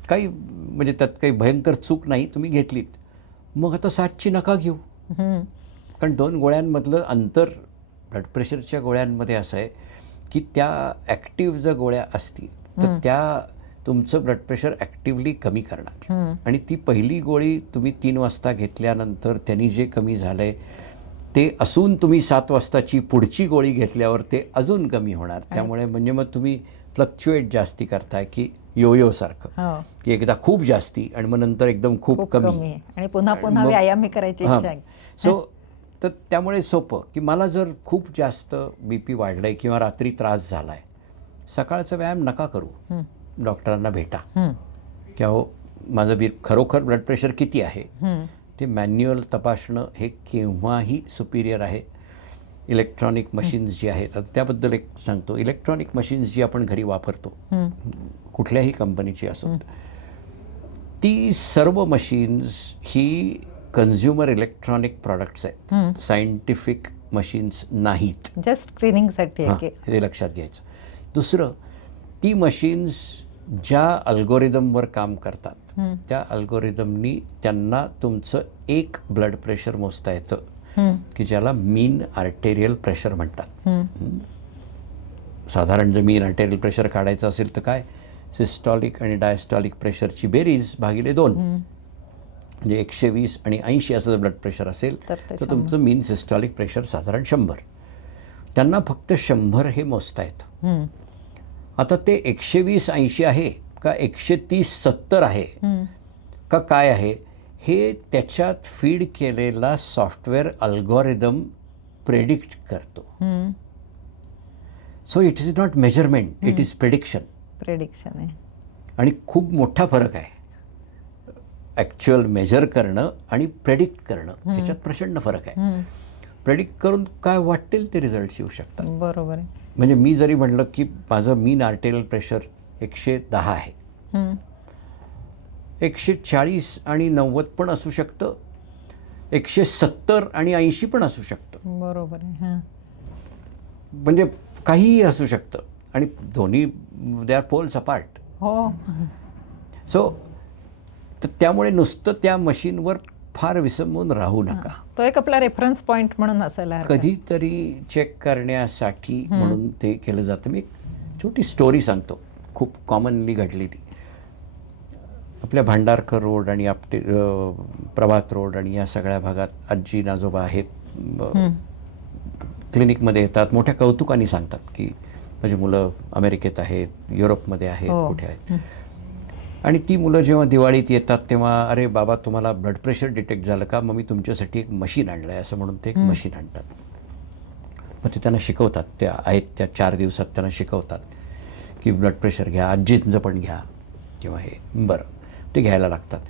काही म्हणजे त्यात काही भयंकर चूक नाही, तुम्ही घेतलीत, मग आता 7ची नका घेऊ. कारण 2 गोळ्यांमधलं अंतर ब्लड प्रेशरच्या गोळ्यांमध्ये असं आहे की त्या ॲक्टिव्ह जर गोळ्या असतील तर त्या तुमचं ब्लड प्रेशर ॲक्टिव्हली कमी करणार आणि ती पहिली गोळी तुम्ही 3 वाजता घेतल्यानंतर त्यांनी जे कमी झालं आहे ते असून तुम्ही 7 वाजताची पुढची गोळी घेतल्यावर ते अजून कमी होणार. त्यामुळे म्हणजे मग तुम्ही फ्लक्च्युएट जास्ती करताय की योयोसारखं, की एकदा खूप जास्ती आणि मग नंतर एकदम खूप कमी आणि पुन्हा पुन्हा व्यायाम करायची इच्छा आहे. सो तर त्यामुळे सोपं की मला जर खूप जास्त BP वाढलं आहे किंवा रात्री त्रास झाला आहे, सकाळचा व्यायाम नका करू, डॉक्टरांना भेटा की अहो माझं खरोखर ब्लड प्रेशर किती आहे ते मॅन्युअल तपासणं हे केव्हाही सुपिरियर आहे. इलेक्ट्रॉनिक मशीन्स जी आहेत, आता त्याबद्दल एक सांगतो. इलेक्ट्रॉनिक मशीन्स जी आपण घरी वापरतो कुठल्याही कंपनीची असो, ती सर्व मशीन्स ही कन्झ्युमर इलेक्ट्रॉनिक प्रॉडक्ट्स आहेत, सायंटिफिक मशीन्स नाहीत. जस्ट स्क्रीनिंगसाठी हे लक्षात घ्यायचं. दुसरं, ती मशीन्स ज्या अल्गोरिदमवर काम करतात त्या अल्गोरिदमनी त्यांना तुमचं एक ब्लड प्रेशर मोजता येतं की ज्याला मीन आर्टेरियल प्रेशर म्हणतात. साधारण जर मीन आर्टेरियल प्रेशर काढायचं असेल तर काय, सिस्टॉलिक आणि डायस्टॉलिक प्रेशरची बेरीज भागिले 2, म्हणजे 120 आणि 80 असं जर ब्लड प्रेशर असेल तर तुमचं मीन सिस्टॉलिक प्रेशर साधारण 100. त्यांना फक्त 100 हे मोजता येतं. आता ते 120-80 आहे का 130-70 आहे का काय आहे हे त्याच्यात फीड केलेला सॉफ्टवेअर अल्गोरिदम प्रेडिक्ट करतो. So it is not measurement, it is prediction आहे. आणि खूप मोठा फरक आहे ॲक्च्युअल मेजर करणं आणि प्रेडिक्ट करणं, ह्याच्यात प्रचंड फरक आहे. प्रेडिक्ट करून काय वाटेल ते रिझल्ट्स येऊ शकतात. बरोबर आहे. म्हणजे मी जरी म्हटलं की माझं मीन आर्टेरियल प्रेशर 110 आहे, 140 आणि 90 पण असू शकतं, 170 आणि 80 पण असू शकतं. बरोबर आहे. म्हणजे काहीही असू शकतं आणि दोन्ही दे आर पोल्स अपार्ट. हो. सो तर त्यामुळे नुसतं त्या मशीनवर फार विसंबून राहू नका. तो एक आपला रेफरन्स पॉईंट म्हणून असायला कधीतरी चेक करण्यासाठी म्हणून ते केलं जातं. मी एक छोटी स्टोरी सांगतो, खूप कॉमनली घडलेली. आपल्या भांडारकर रोड आणि प्रभात रोड आणि या सगळ्या भागात आजी आजोबा आहेत, क्लिनिकमध्ये येतात, मोठ्या कौतुकाने सांगतात की माझी मुलं अमेरिकेत आहेत, युरोपमध्ये आहेत, कुठे आहेत. आणि ती मुलं जेव्हा दिवाळीत येतात तेव्हा अरे बाबा तुम्हाला ब्लड प्रेशर डिटेक्ट झालं का, मग मी तुमच्यासाठी एक मशीन आणलं आहे असं म्हणून ते एक मशीन आणतात. मग ते त्यांना शिकवतात, त्या आहेत त्या 4 दिवसात त्यांना शिकवतात की ब्लड प्रेशर घ्या, आजींचं पण घ्या किंवा हे. बरं ते घ्यायला लागतात.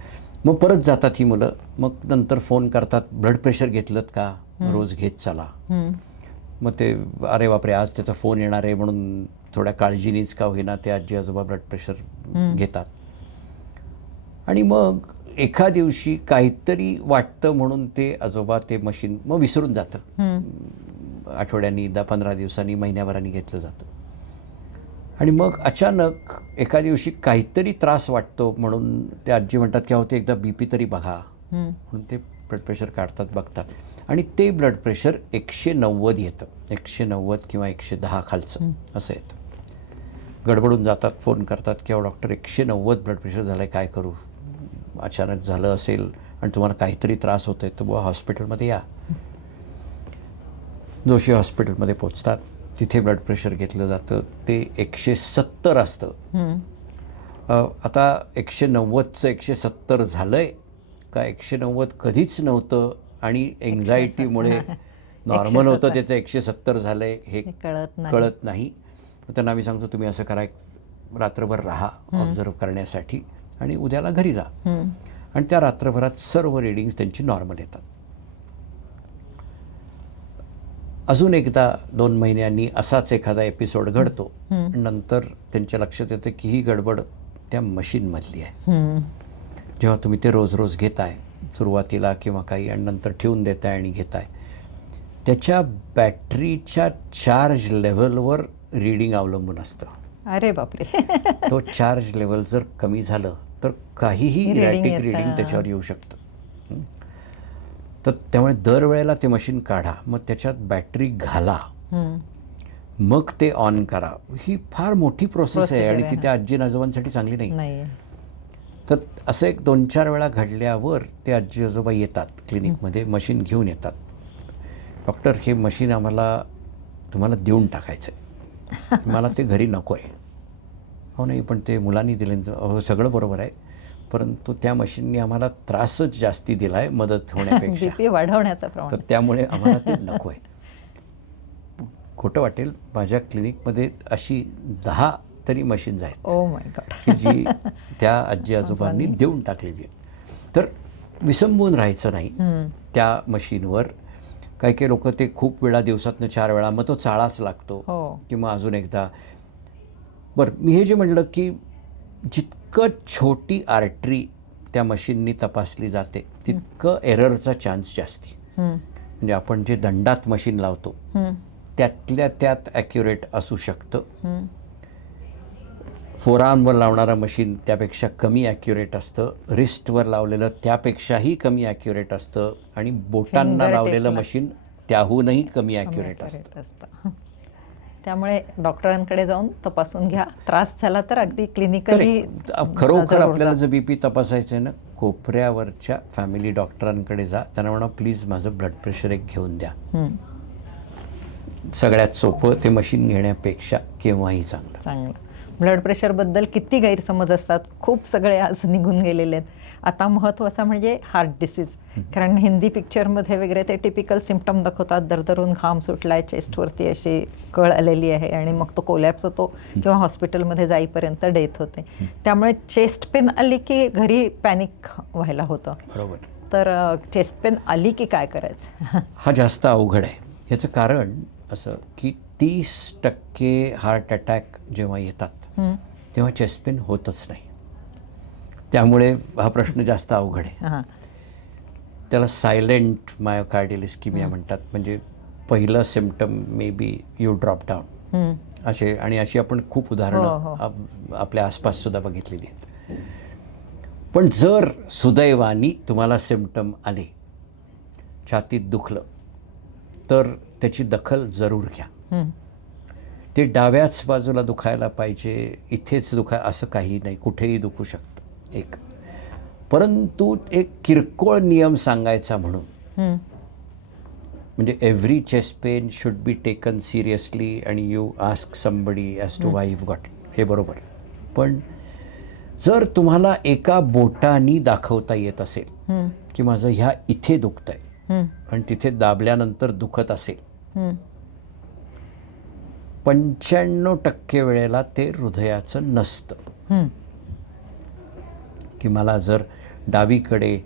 मग परत जातात ही मुलं, मग नंतर फोन करतात ब्लड प्रेशर घेतलं का, रोज घेत चला. मग ते अरे बापरे आज त्याचा फोन येणार आहे म्हणून थोड्या काळजीनीच का होईना ते आजी आजोबा ब्लड प्रेशर घेतात. आणि मग एका दिवशी काहीतरी वाटतं म्हणून ते आजोबा ते मशीन मग विसरून जातं. आठवड्यांनी 10-15 दिवसांनी महिन्याभराने घेतलं जातं. आणि मग अचानक एका दिवशी काहीतरी त्रास वाटतो म्हणून ते आजी म्हणतात की अहो ते एकदा BP तरी बघा म्हणून ते ब्लड प्रेशर काढतात, बघतात आणि ते ब्लड प्रेशर 190 येतं, 190 किंवा 110 खालचं असं येतं. गडबडून जातात, फोन करतात की अहो डॉक्टर 190 ब्लड प्रेशर झालं आहे, काय करू, अचानक झालं असेल आणि तुम्हाला काहीतरी त्रास होतो आहे तर बुवा हॉस्पिटलमध्ये या. जोशी हॉस्पिटलमध्ये पोचतात, तिथे ब्लड प्रेशर घेतलं जातं, ते 170 असतं. आता 190चं 170 झालं आहे का 190 कधीच नव्हतं आणि एन्झायटीमुळे नॉर्मल होतं त्याचं 170 झालं आहे हे कळत नाही. त्यांना आम्ही सांगतो तुम्ही असं करा, रात्रभर राहा ऑब्झर्व करण्यासाठी आणि उद्याला घरी जा. आणि त्या रात्रभरात सर्व रिडिंग्स त्यांची नॉर्मल येतात. अजून एकदा 2 महिन्यांनी असाच एखादा एपिसोड घडतो. नंतर त्यांच्या लक्षात येतं की ही गडबड त्या मशीनमधली आहे. जेव्हा तुम्ही ते रोज रोज घेताय सुरुवातीला किंवा काही आणि नंतर ठेवून देताय आणि घेताय, त्याच्या बॅटरीच्या चार्ज लेव्हलवर रीडिंग अवलंबून असतं. अरे बापरे. तो चार्ज लेवल जर कमी झालं तर काहीही इरॅटिक रीडिंग त्याच्यावर येऊ शकतं. तर त्यामुळे दरवेळेला ते मशीन काढा, मग त्याच्यात बॅटरी घाला, मग ते ऑन करा. ही फार मोठी प्रोसेस आहे आणि ती त्या आजी आजोबांसाठी चांगली नाही. तर असं एक 2-4 वेळा घडल्यावर ते आजी आजोबा येतात क्लिनिकमध्ये, मशीन घेऊन येतात. डॉक्टर हे मशीन आम्हाला तुम्हाला देऊन टाकायचं आहे, मला ते घरी नको आहे. हो नाही पण ते मुलांनी दिले, हो सगळं बरोबर आहे, परंतु त्या मशीनने आम्हाला त्रासच जास्ती दिला आहे मदत होण्यापेक्षा, BP वाढवण्याचा प्रमाण, तर त्यामुळे आम्हाला ते नको आहे. खोटं वाटेल, माझ्या क्लिनिकमध्ये अशी 10 तरी मशीन्स आहेत ओ माय गॉड की जी त्या आजी आजोबांनी देऊन टाकलेली आहे. तर विसंबून राहायचं नाही त्या मशीनवर. काही काही लोक ते खूप वेळा, दिवसातनं 4 वेळा, मग तो चाळाच लागतो किंवा अजून एकदा. बरं, मी हे जे म्हटलं की जितकं छोटी आर्टरी त्या मशीननी तपासली जाते तितकं एररचा चान्स जास्ती. म्हणजे आपण जे दंडात मशीन लावतो त्यातल्या त्यात ॲक्युरेट असू शकतं. फोरआर्मवर लावणारं मशीन त्यापेक्षा कमी ॲक्युरेट असतं, रिस्टवर लावलेलं त्यापेक्षाही कमी ॲक्युरेट असतं आणि बोटांना लावलेलं मशीन त्याहूनही कमी ॲक्युरेट असतं. त्यामुळे डॉक्टरांकडे जाऊन तपासून घ्या. त्रास झाला तर अगदी क्लिनिकली खरोखर आपल्याला जर BP तपासायचं आहे ना, कोपऱ्यावरच्या फॅमिली डॉक्टरांकडे जा, त्यांना म्हणा प्लीज माझं ब्लड प्रेशर एक घेऊन द्या. सगळ्यात सोपं ते मशीन घेण्यापेक्षा केव्हाही चांगलं. ब्लड प्रेशरबद्दल किती गैरसमज असतात, खूप सगळे आज निघून गेलेले आहेत. आता महत्त्वाचं म्हणजे हार्ट डिसीज, कारण हिंदी पिक्चरमध्ये वगैरे ते टिपिकल सिम्पटम दाखवतात, दरदरून घाम सुटलाय, चेस्टवरती अशी कळ आलेली आहे आणि मग तो कोलॅप्स होतो किंवा हॉस्पिटलमध्ये जाईपर्यंत डेथ होते. त्यामुळे चेस्ट पेन आली की घरी पॅनिक व्हायला होतं. बरोबर. तर चेस्ट पेन आली की काय करायचं? हा जास्त अवघड आहे. याचं कारण असं की 30% हार्ट अटॅक जेव्हा येतात तेव्हा चेस्ट पेन होतच नाही. त्यामुळे हा प्रश्न जास्त अवघड आहे. त्याला सायलेंट मायोकार्डियल इस्किमिया म्हणतात. म्हणजे पहिलं symptom may be you drop down असे, आणि अशी आपण खूप उदाहरणं आपल्या आसपाससुद्धा बघितलेली आहेत. पण जर सुदैवानी तुम्हाला सिम्पटम आले, छातीत दुखलं, तर त्याची दखल जरूर घ्या. ते डाव्याच बाजूला दुखायला पाहिजे, इथेच असं काही नाही, कुठेही दुखू शकतं एक. परंतु एक किरकोळ नियम सांगायचा म्हणून, म्हणजे every chest pain should be taken seriously आणि you ask somebody as to why you got, हे बरोबर. पण जर तुम्हाला एका बोटानी दाखवता येत असेल की माझं ह्या इथे दुखतंय आणि तिथे दाबल्यानंतर दुखत असेल, 95% वेळेला ते हृदयाचं नसतं. की मला जर डावीकडे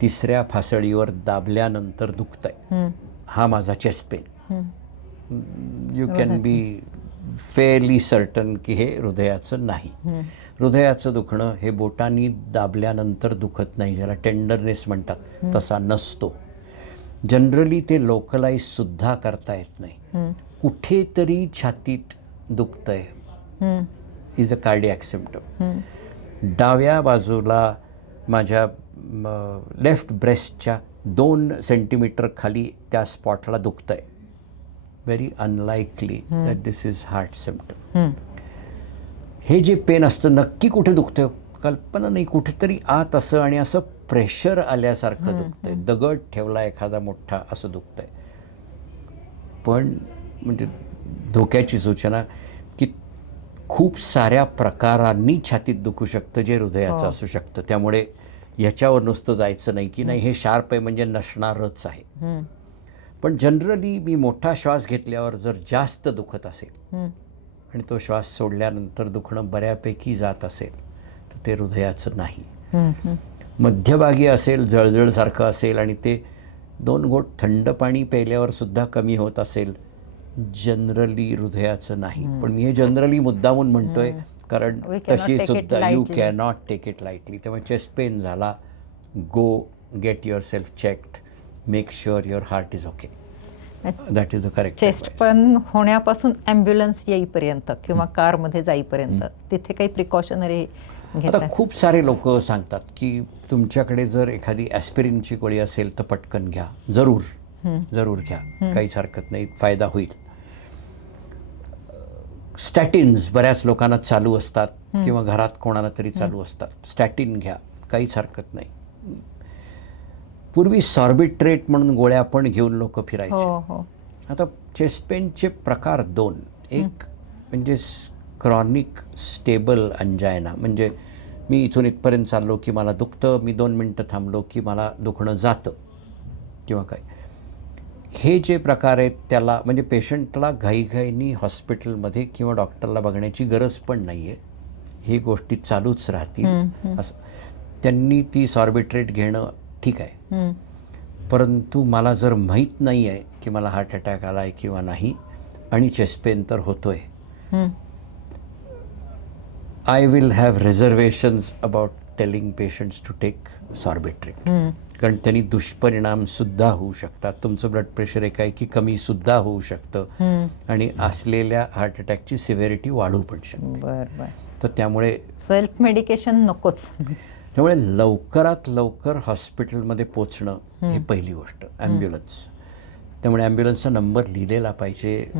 3ऱ्या फासळीवर दाबल्यानंतर दुखतंय, हा माझा chest pain, you can be fairly certain की हे हृदयाचं नाही. हृदयाचं दुखणं हे बोटांनी दाबल्यानंतर दुखत नाही, ज्याला टेंडरनेस म्हणतात, तसा नसतो. जनरली ते लोकलाइजसुद्धा करता येत नाही. कुठेतरी छातीत दुखतंय इज अ कार्डियॅक सिम्पटम. डाव्या बाजूला माझ्या लेफ्ट ब्रेस्टच्या 2 सेंटीमीटर खाली त्या स्पॉटला दुखतं आहे. Very unlikely that this is heart symptom. हे जे पेन असतं नक्की कुठे दुखतं कल्पना नाही, कुठेतरी आत असं आणि असं प्रेशर आल्यासारखं दुखतंय, दगड ठेवला एखादा मोठा असं दुखतंय. पण म्हणजे धोक्याची सूचना की खूप साऱ्या प्रकारांनी छातीत दुखू शकतं जे हृदयाचं असू शकतं. त्यामुळे ह्याच्यावर नुसतं जायचं नाही की नाही हे शार्प आहे म्हणजे नसणारच आहे. पण जनरली मी मोठा श्वास घेतल्यावर जर जास्त दुखत असेल आणि तो श्वास सोडल्यानंतर दुखणं बऱ्यापैकी जात असेल तर ते हृदयाचं नाही. मध्यभागी असेल, जळजळसारखं असेल आणि ते 2 घोट थंड पाणी प्यायल्यावर सुद्धा कमी होत असेल, जनरली हृदयाचं नाही. पण मी हे जनरली मुद्दामून म्हणतोय कारण तशी सुद्धा you cannot take it lightly. त्यामुळे चेस्ट पेन झाला, go get yourself checked, make sure your heart is okay. That is the correct. Chest पण होण्यापासून ॲम्ब्युलन्स येईपर्यंत किंवा कारमध्ये जाईपर्यंत तिथे काही प्रिकॉशनरी आता खूप सारे लोक सांगतात की तुमच्याकडे जर एखादी ॲस्पिरिनची गोळी असेल तर पटकन घ्या. जरूर घ्या, काहीच हरकत नाही, फायदा होईल. स्टॅटिन्स बऱ्याच लोकांना चालू असतात किंवा घरात कोणाला तरी चालू असतात. स्टॅटिन घ्या, काहीच हरकत नाही. पूर्वी सॉर्बिट्रेट म्हणून गोळ्या पण घेऊन लोक फिरायचे. आता चेस्ट पेनचे प्रकार 2. एक म्हणजे क्रॉनिक स्टेबल अंजायना, म्हणजे मी इथून इथपर्यंत चाललो की मला दुखतं, मी 2 मिनटं थांबलो की मला दुखणं जातं किंवा काय. हे जे प्रकार आहेत त्याला म्हणजे पेशंटला घाईघाईनी हॉस्पिटलमध्ये किंवा डॉक्टरला बघण्याची गरज पण नाही आहे, ही गोष्टी चालूच राहतील असं. त्यांनी ती सॉर्बिट्रेट घेणं ठीक आहे. परंतु मला जर माहीत नाही आहे की मला हार्ट अटॅक आला आहे किंवा नाही आणि चेस्ट पेन तर होतोय, I will have reservations about telling patients to take Sorbitrate. कारण त्यांनी दुष्परिणामसुद्धा होऊ शकतात. तुमचं ब्लड प्रेशर एकाएकी कमीसुद्धा होऊ शकतं आणि असलेल्या हार्ट अटॅकची सिव्हिरिटी वाढू पण शकते. तर त्यामुळे सेल्फ मेडिकेशन नकोच. त्यामुळे लवकरात लवकर हॉस्पिटलमध्ये पोचणं ही पहिली गोष्ट. ॲम्ब्युलन्स, त्यामुळे ॲम्ब्युलन्सचा नंबर लिहिलेला पाहिजे,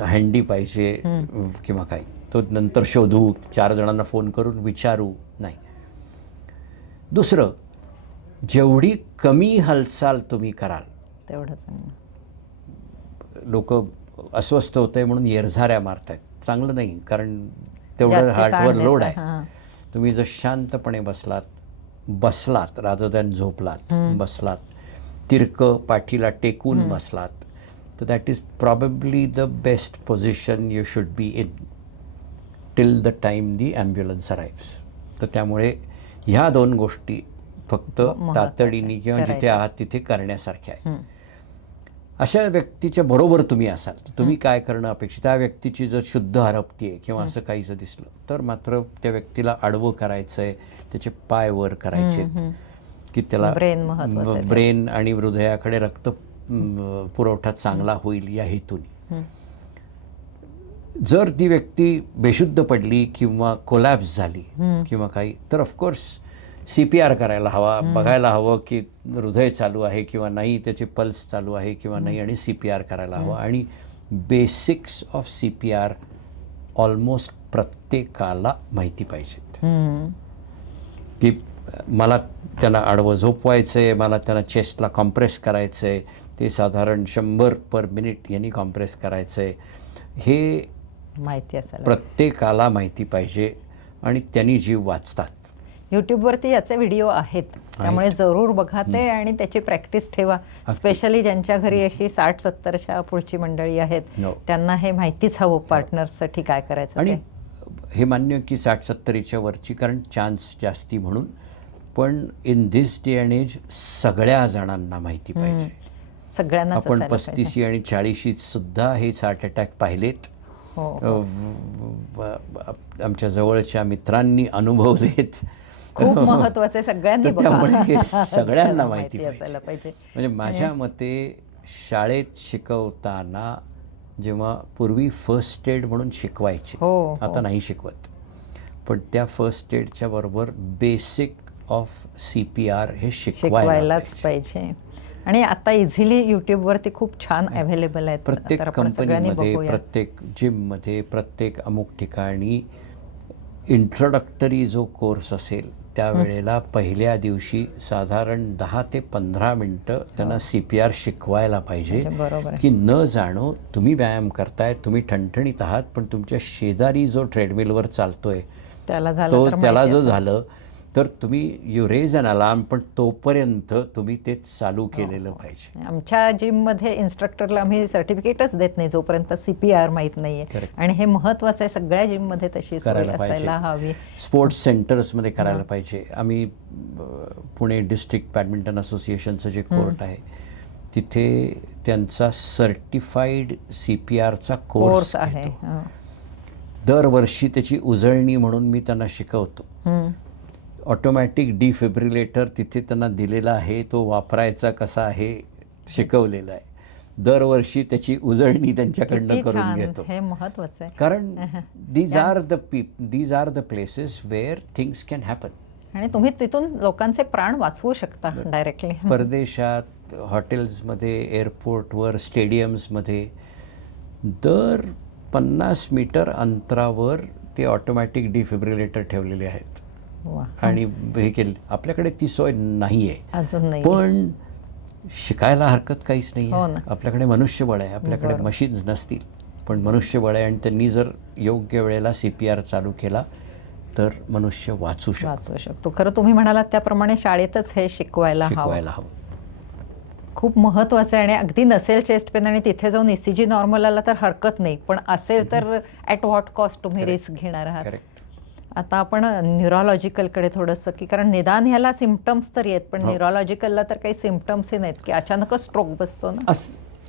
हँडी पाहिजे किंवा काय, तो नंतर शोधू, 4 जणांना फोन करून विचारू नाही. दुसरं, जेवढी कमी हालचाल तुम्ही कराल तेवढं चांगलं. लोक अस्वस्थ होत आहे म्हणून येरझाऱ्या मारत आहेत, चांगलं नाही. कारण तेवढं हार्टवर लोड आहे. तुम्ही जर शांतपणे बसलात रादर दॅन झोपलात, बसलात, तिरकं पाठीला टेकून बसलात, तर that is probably the best position you should be in till the time the ambulance arrives. तर त्यामुळे ह्या 2 गोष्टी फक्त तातडीने किंवा जिथे आहात तिथे करण्यासारख्या आहे. अशा व्यक्तीच्या बरोबर तुम्ही असाल तर तुम्ही काय करणं अपेक्षित. त्या व्यक्तीची जर शुद्ध हरपती आहे किंवा असं काही जर दिसलं तर मात्र त्या व्यक्तीला आडवं करायचं आहे, त्याचे पाय वर करायचे की त्याला ब्रेन आणि हृदयाकडे रक्त पुरवठा चांगला होईल या हेतूने. जर ती व्यक्ती बेशुद्ध पडली किंवा कोलॅप्स झाली किंवा काही, तर ऑफकोर्स CPR करायला हवा, बघायला हवं की हृदय चालू आहे किंवा नाही, त्याचे पल्स चालू आहे किंवा नाही, आणि CPR करायला हवं. आणि बेसिक्स ऑफ CPR ऑलमोस्ट प्रत्येकाला माहिती पाहिजेत. की मला त्यांना आडवं झोपवायचं आहे, मला त्यांना चेस्टला कॉम्प्रेस करायचं आहे, ते साधारण 100 पर मिनिट यांनी कॉम्प्रेस करायचं आहे, हे माहिती असेल, प्रत्येकाला माहिती पाहिजे आणि त्यांनी जीव वाचतात. यूट्यूबवरती याचे व्हिडिओ आहेत, त्यामुळे जरूर बघा ते आणि त्याची प्रॅक्टिस ठेवा. स्पेशली ज्यांच्या घरी अशी 60-70च्या पुढची मंडळी आहेत, त्यांना हे माहितीच हवं पार्टनर्ससाठी काय करायचं. आणि हे मान्य की 60-70च्या वरची कारण चान्स जास्ती म्हणून, पण in this day and age सगळ्या जणांना माहिती पाहिजे. सगळ्यांना आपण 35 आणि 40 सुद्धा हे हार्ट अटॅक पाहिलेत. आमच्या जवळच्या मित्रांनी अनुभवलेत. खूप महत्वाचे, सगळ्यांनी त्यामुळे सगळ्यांना माहिती असायला पाहिजे. म्हणजे माझ्या मते शाळेत शिकवताना जेव्हा पूर्वी फर्स्ट एड म्हणून शिकवायचे, आता नाही शिकवत, पण त्या फर्स्ट एडच्या बरोबर बेसिक ऑफ CPR हे शिकवायलाच पाहिजे. आणि आता इझिली यूट्यूबवरती खूप छान अवेलेबल आहेत. प्रत्येक तर आपण सगळ्यांनी कंपनीमध्ये, बघूया. प्रत्येक जिममध्ये, प्रत्येक अमुक ठिकाणी इंट्रोडक्टरी जो कोर्स असेल त्यावेळेला पहिल्या दिवशी साधारण 10 ते 15 मिनटं त्यांना CPR शिकवायला पाहिजे. बरोबर आहे. की न जाणो तुम्ही व्यायाम करताय, तुम्ही ठणठणीत आहात, पण तुमच्या शेजारी जो ट्रेडमिलवर चालतोय त्याला झालं तो तर त्याला माहिती जो असेल. झालं तर तुम्ही यू रेज अन अलार्म, पण तोपर्यंत तुम्ही ते चालू केलेलं पाहिजे. आमच्या जिममध्ये इन्स्ट्रक्टरला आम्ही सर्टिफिकेटच देत नाही जोपर्यंत CPR माहीत नाही आहे. Correct. आणि हे महत्त्वाचं आहे. सगळ्या जिममध्ये तशी सोय करायला पाहिजे. असायला हवी. स्पोर्ट्स सेंटर्समध्ये करायला पाहिजे. आम्ही पुणे डिस्ट्रिक्ट बॅडमिंटन असोसिएशनचं जे कोर्ट आहे तिथे त्यांचा सर्टिफाईड CPRचा कोर्स आहे. घेतो. दरवर्षी त्याची उजळणी म्हणून मी त्यांना शिकवतो. ऑटोमॅटिक डिफिब्रिलेटर तिथे त्यांना दिलेला आहे, तो वापरायचा कसा आहे शिकवलेला आहे. दरवर्षी त्याची उजळणी त्यांच्याकडनं करून घेतो. हे महत्त्वाचं आहे. कारण these are the places where things can happen. आणि तुम्ही तिथून लोकांचे प्राण वाचवू शकता डायरेक्टली. परदेशात हॉटेल्समध्ये, एअरपोर्टवर, स्टेडियम्समध्ये दर 50 मीटर अंतरावर ते ऑटोमॅटिक डिफिब्रिलेटर ठेवलेले आहेत. आणि हे केलं. आपल्याकडे ती सोय नाही आहे अजून नाही, पण शिकायला हरकत काहीच नाही हो आहे. ना. आपल्याकडे मनुष्यबळ आहे, आपल्याकडे मशीन्स नसतील पण मनुष्यबळ आहे. आणि त्यांनी जर योग्य वेळेला CPR चालू केला तर मनुष्य वाचू शकतो. खरं तुम्ही म्हणालात त्याप्रमाणे शाळेतच हे शिकवायला हवं. खूप महत्त्वाचं आहे. आणि अगदी नसेल चेस्ट पेन आणि तिथे जाऊन ECG नॉर्मल आला तर हरकत नाही, पण असेल तर ॲट व्हॉट कॉस्ट तुम्ही रिस्क घेणार आहात. आता आपण न्यूरोलॉजिकलकडे थोडंसं, की कारण निदान ह्याला सिम्पटम्स तरी आहेत पण न्यूरोलॉजिकलला तर काही सिम्पटम्सही नाहीत की अचानकच स्ट्रोक बसतो ना.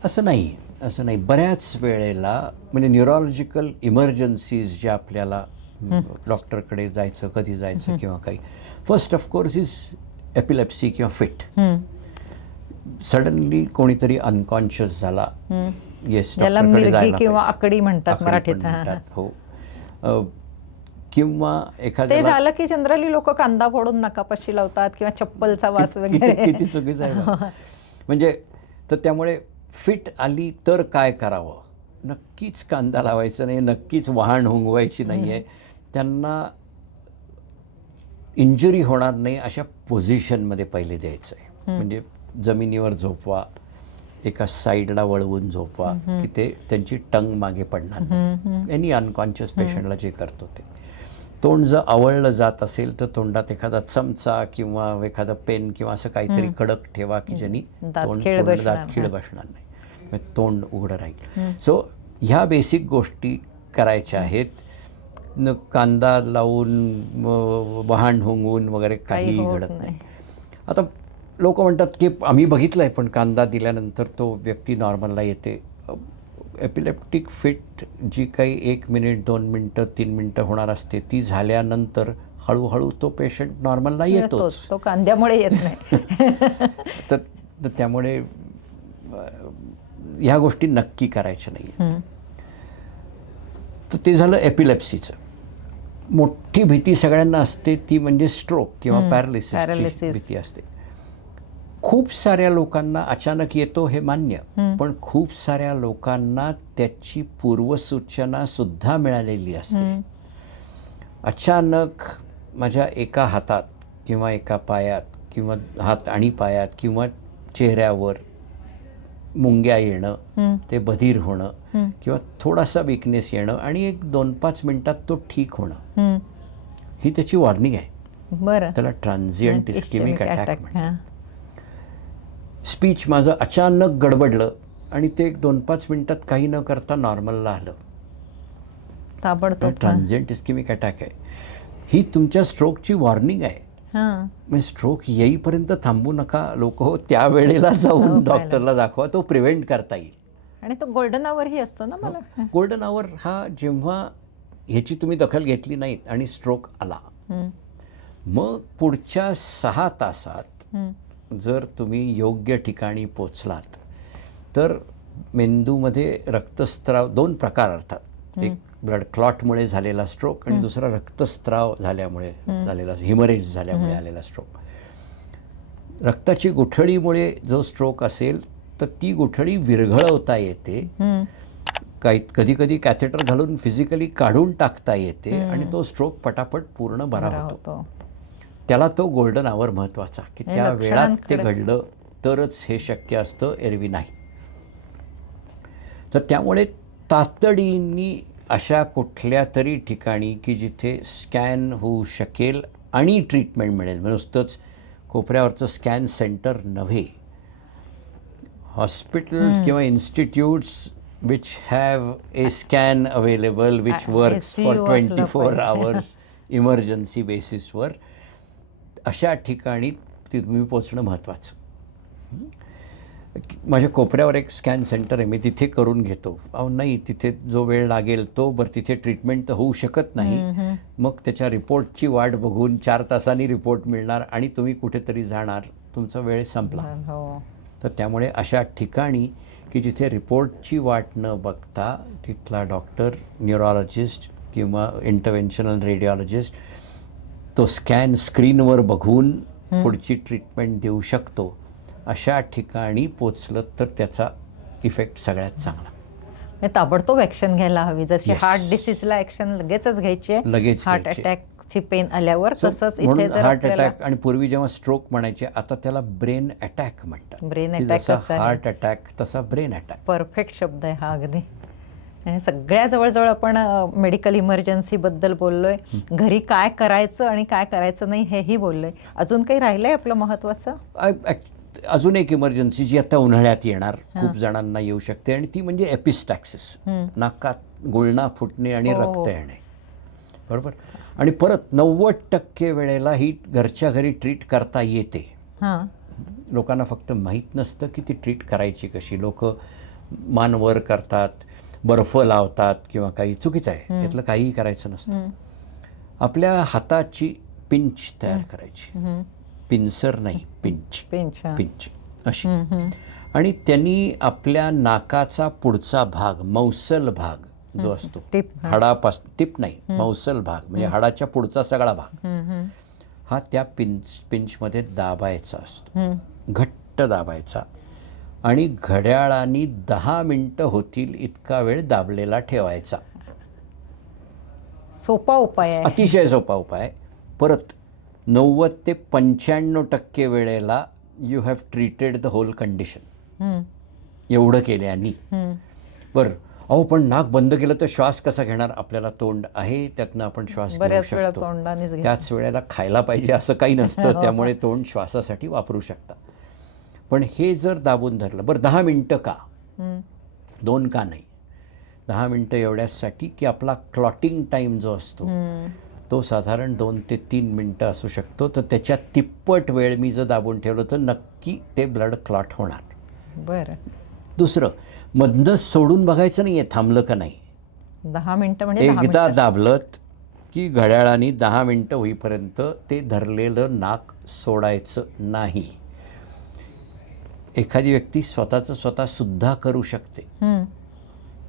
असं नाही. बऱ्याच वेळेला म्हणजे न्यूरोलॉजिकल इमर्जन्सीज ज्या आपल्याला डॉक्टरकडे जायचं, कधी जायचं किंवा काही, फर्स्ट ऑफकोर्स इज एपिलेप्सी किंवा फिट. सडनली कोणीतरी अनकॉन्शियस झाला, येस डॉक्टरकडे जायला किंवा आकडी म्हणतात मराठीत. हो. किंवा ते झालं की जनरली लोक कांदा फोडून नकापाशी लावतात किंवा चप्पलचा वास वगैरे. किती चुकीचं आहे. म्हणजे तर त्यामुळे फिट आली तर काय करावं? नक्कीच कांदा लावायचा नाही, नक्कीच वाहन हुंगवायची नाही आहे. त्यांना इंजुरी होणार नाही अशा पोझिशनमध्ये पहिले द्यायचं आहे. म्हणजे जमिनीवर झोपवा, एका साईडला वळवून झोपवा की ते त्यांची टंग मागे पडणार नाही. एनी अनकॉन्शियस पेशंटला जे करतो ते. तोंड जर आवळलं जात असेल तर तोंडात एखादा चमचा किंवा एखादा पेन किंवा असं काहीतरी कडक ठेवा की ज्यांनी दात खीळ बसणार नाही, तोंड उघडं राहील. सो ह्या बेसिक गोष्टी करायच्या आहेत. कांदा लावून वाहन हुंगवून वगैरे काही घडत नाही. आता लोक म्हणतात की आम्ही बघितलं आहे पण कांदा दिल्यानंतर तो व्यक्ती नॉर्मलला येते. एपिलेप्टिक फिट जी काही 1 मिनिट, 2 मिनटं, 3 मिनटं होणार असते ती झाल्यानंतर हळूहळू तो पेशंट नॉर्मलला येतोच. तो कांद्यामुळे येत नाही. तर त्यामुळे ह्या गोष्टी नक्की करायच्या नाही. तर ते झालं एपिलेप्सीचं. मोठी भीती सगळ्यांना असते ती म्हणजे स्ट्रोक किंवा पॅरालिसिसची भीती असते. खूप साऱ्या लोकांना अचानक येतो हे मान्य, पण खूप साऱ्या लोकांना त्याची पूर्वसूचना सुद्धा मिळालेली असते. अचानक माझ्या एका हातात किंवा एका पायात किंवा हात आणि पायात किंवा चेहऱ्यावर मुंग्या येणं, ते बधीर होणं किंवा थोडासा विकनेस येणं आणि एक 2-5 मिनिटात तो ठीक होणं, ही त्याची वॉर्निंग आहे. बरं. त्याला ट्रान्झिएंट इस्केमिक अटॅक म्हणतात. स्पीच माझं अचानक गडबडलं आणि ते 2-5 मिनिटात काही न करता नॉर्मलला आलं, ताबडतोब ट्रान्झिएंट इस्केमिक अटॅक आहे. ही तुमच्या स्ट्रोकची वॉर्निंग आहे. म्हणजे स्ट्रोक येईपर्यंत थांबू नका लोक, हो त्यावेळेला जाऊन डॉक्टरला दाखवा, तो प्रिव्हेंट करता येईल. आणि तो गोल्डन आवरही असतो ना. मला गोल्डन आवर हा जेव्हा ह्याची तुम्ही दखल घेतली नाहीत आणि स्ट्रोक आला, मग पुढच्या 6 तासात जर तुम्ही योग्य ठिकाणी पोचलात तर मेंदूमध्ये रक्तस्त्राव 2 प्रकार, अर्थात एक ब्लड क्लॉटमुळे झालेला स्ट्रोक आणि दुसरा रक्तस्त्राव झाल्यामुळे झालेला, हिमरेज झाल्यामुळे आलेला स्ट्रोक. रक्ताची गुठळीमुळे जो स्ट्रोक असेल तर ती गुठळी विरघळवता येते, कधी कधी कॅथेटर घालून फिजिकली काढून टाकता येते आणि तो स्ट्रोक पटापट पूर्ण बरा होतो. त्याला तो गोल्डन आवर महत्त्वाचा, की त्या वेळात ते घडलं तरच हे शक्य असतं, एरवी नाही. तर त्यामुळे तातडीने अशा कुठल्या तरी ठिकाणी की जिथे स्कॅन होऊ शकेल आणि ट्रीटमेंट मिळेल, नुसतंच कोपऱ्यावरचं स्कॅन सेंटर नव्हे, हॉस्पिटल्स किंवा institutes which have a scan available which works for 24 hours emergency बेसिसवर, अशा ठिकाणी तुम्ही पोचणं महत्त्वाचं. माझ्या कोपऱ्यावर एक स्कॅन सेंटर आहे, मी तिथे करून घेतो. नाही, तिथे जो वेळ लागेल तो बरं, तिथे ट्रीटमेंट तर होऊ शकत नाही, मग त्याच्या रिपोर्टची वाट बघून 4 तासांनी रिपोर्ट मिळणार आणि तुम्ही कुठेतरी जाणार, तुमचा वेळ संपला. तर त्यामुळे अशा ठिकाणी की जिथे रिपोर्टची वाट न बघता तिथला डॉक्टर, न्यूरोलॉजिस्ट किंवा इंटरव्हेन्शनल रेडिओलॉजिस्ट तो स्कॅन स्क्रीनवर बघून पुढची ट्रीटमेंट देऊ शकतो, अशा ठिकाणी पोचलं तर त्याचा इफेक्ट सगळ्यात चांगला. ताबडतोब ॲक्शन घ्यायला हवी. जशी हार्ट डिसीजला ॲक्शन लगेचच घ्यायची आहे, लगेच हार्ट अटॅकची पेन आल्यावर, तसंच इथे जर हार्ट अटॅक, आणि पूर्वी जेव्हा स्ट्रोक म्हणायचे, आता त्याला ब्रेन अटॅक म्हणतात. ब्रेन जसा अटॅक, हार्ट अटॅक तसा ब्रेन अटॅक. परफेक्ट शब्द आहे हा अगदी. आणि सगळ्या जवळजवळ आपण मेडिकल इमर्जन्सीबद्दल बोललोय, घरी काय करायचं आणि काय करायचं नाही हेही बोललोय. अजून काही राहिलंय आपलं महत्त्वाचं? अजून एक इमर्जन्सी जी आता उन्हाळ्यात येणार, खूप जणांना येऊ शकते, आणि ती म्हणजे एपिस्टॅक्सिस, नाकात गुळणा फुटणे आणि रक्त येणे. बरोबर. आणि परत 90% वेळेला ही घरच्या घरी ट्रीट करता येते. लोकांना फक्त माहीत नसतं की ती ट्रीट करायची कशी. लोक मान वर करतात, बर्फ लावतात किंवा काही. चुकीचं आहे, यातलं काहीही करायचं नसतं. आपल्या हाताची पिंच तयार करायची, पिन्सर नाही, पिंच अशी, आणि त्यांनी आपल्या नाकाचा पुढचा भाग, मौसल भाग जो असतो, हाडापासून, टिप नाही, मौसल भाग म्हणजे हाडाच्या पुढचा सगळा भाग, हा त्या पिंचमध्ये दाबायचा असतो, घट्ट दाबायचा, आणि घड्याळाने 10 मिनिटं होतील इतका वेळ दाबलेला ठेवायचा. सोपा उपाय आहे, अतिशय सोपा उपाय. परत 90 ते 95% वेळेला you have treated the whole condition. एवढं केल्याने. बरं, अहो पण नाक बंद केलं तर श्वास कसा घेणार? आपल्याला तोंड आहे, त्यातनं आपण श्वास घेऊ शकतो. त्याच वेळेला खायला पाहिजे असं काही नसतं, त्यामुळे तोंड श्वासासाठी वापरू शकता. पण हे जर दाबून धरलं, बरं 10 मिनटं का? 2 का नाही, 10 मिनटं एवढ्यासाठी की आपला क्लॉटिंग टाईम जो असतो तो साधारण 2 ते 3 मिनटं असू शकतो. तर त्याच्या तिप्पट वेळ मी जर दाबून ठेवलं तर नक्की ते ब्लड क्लॉट होणार. बरं. दुसरं, मधनंच सोडून बघायचं नाही आहे थांबलं का नाही. 10 मिनटं म्हणजे एकदा दाबलं की घड्याळाने 10 मिनटं होईपर्यंत ते धरलेलं नाक सोडायचं नाही. एखादी व्यक्ती स्वतः सुद्धा करू शकते.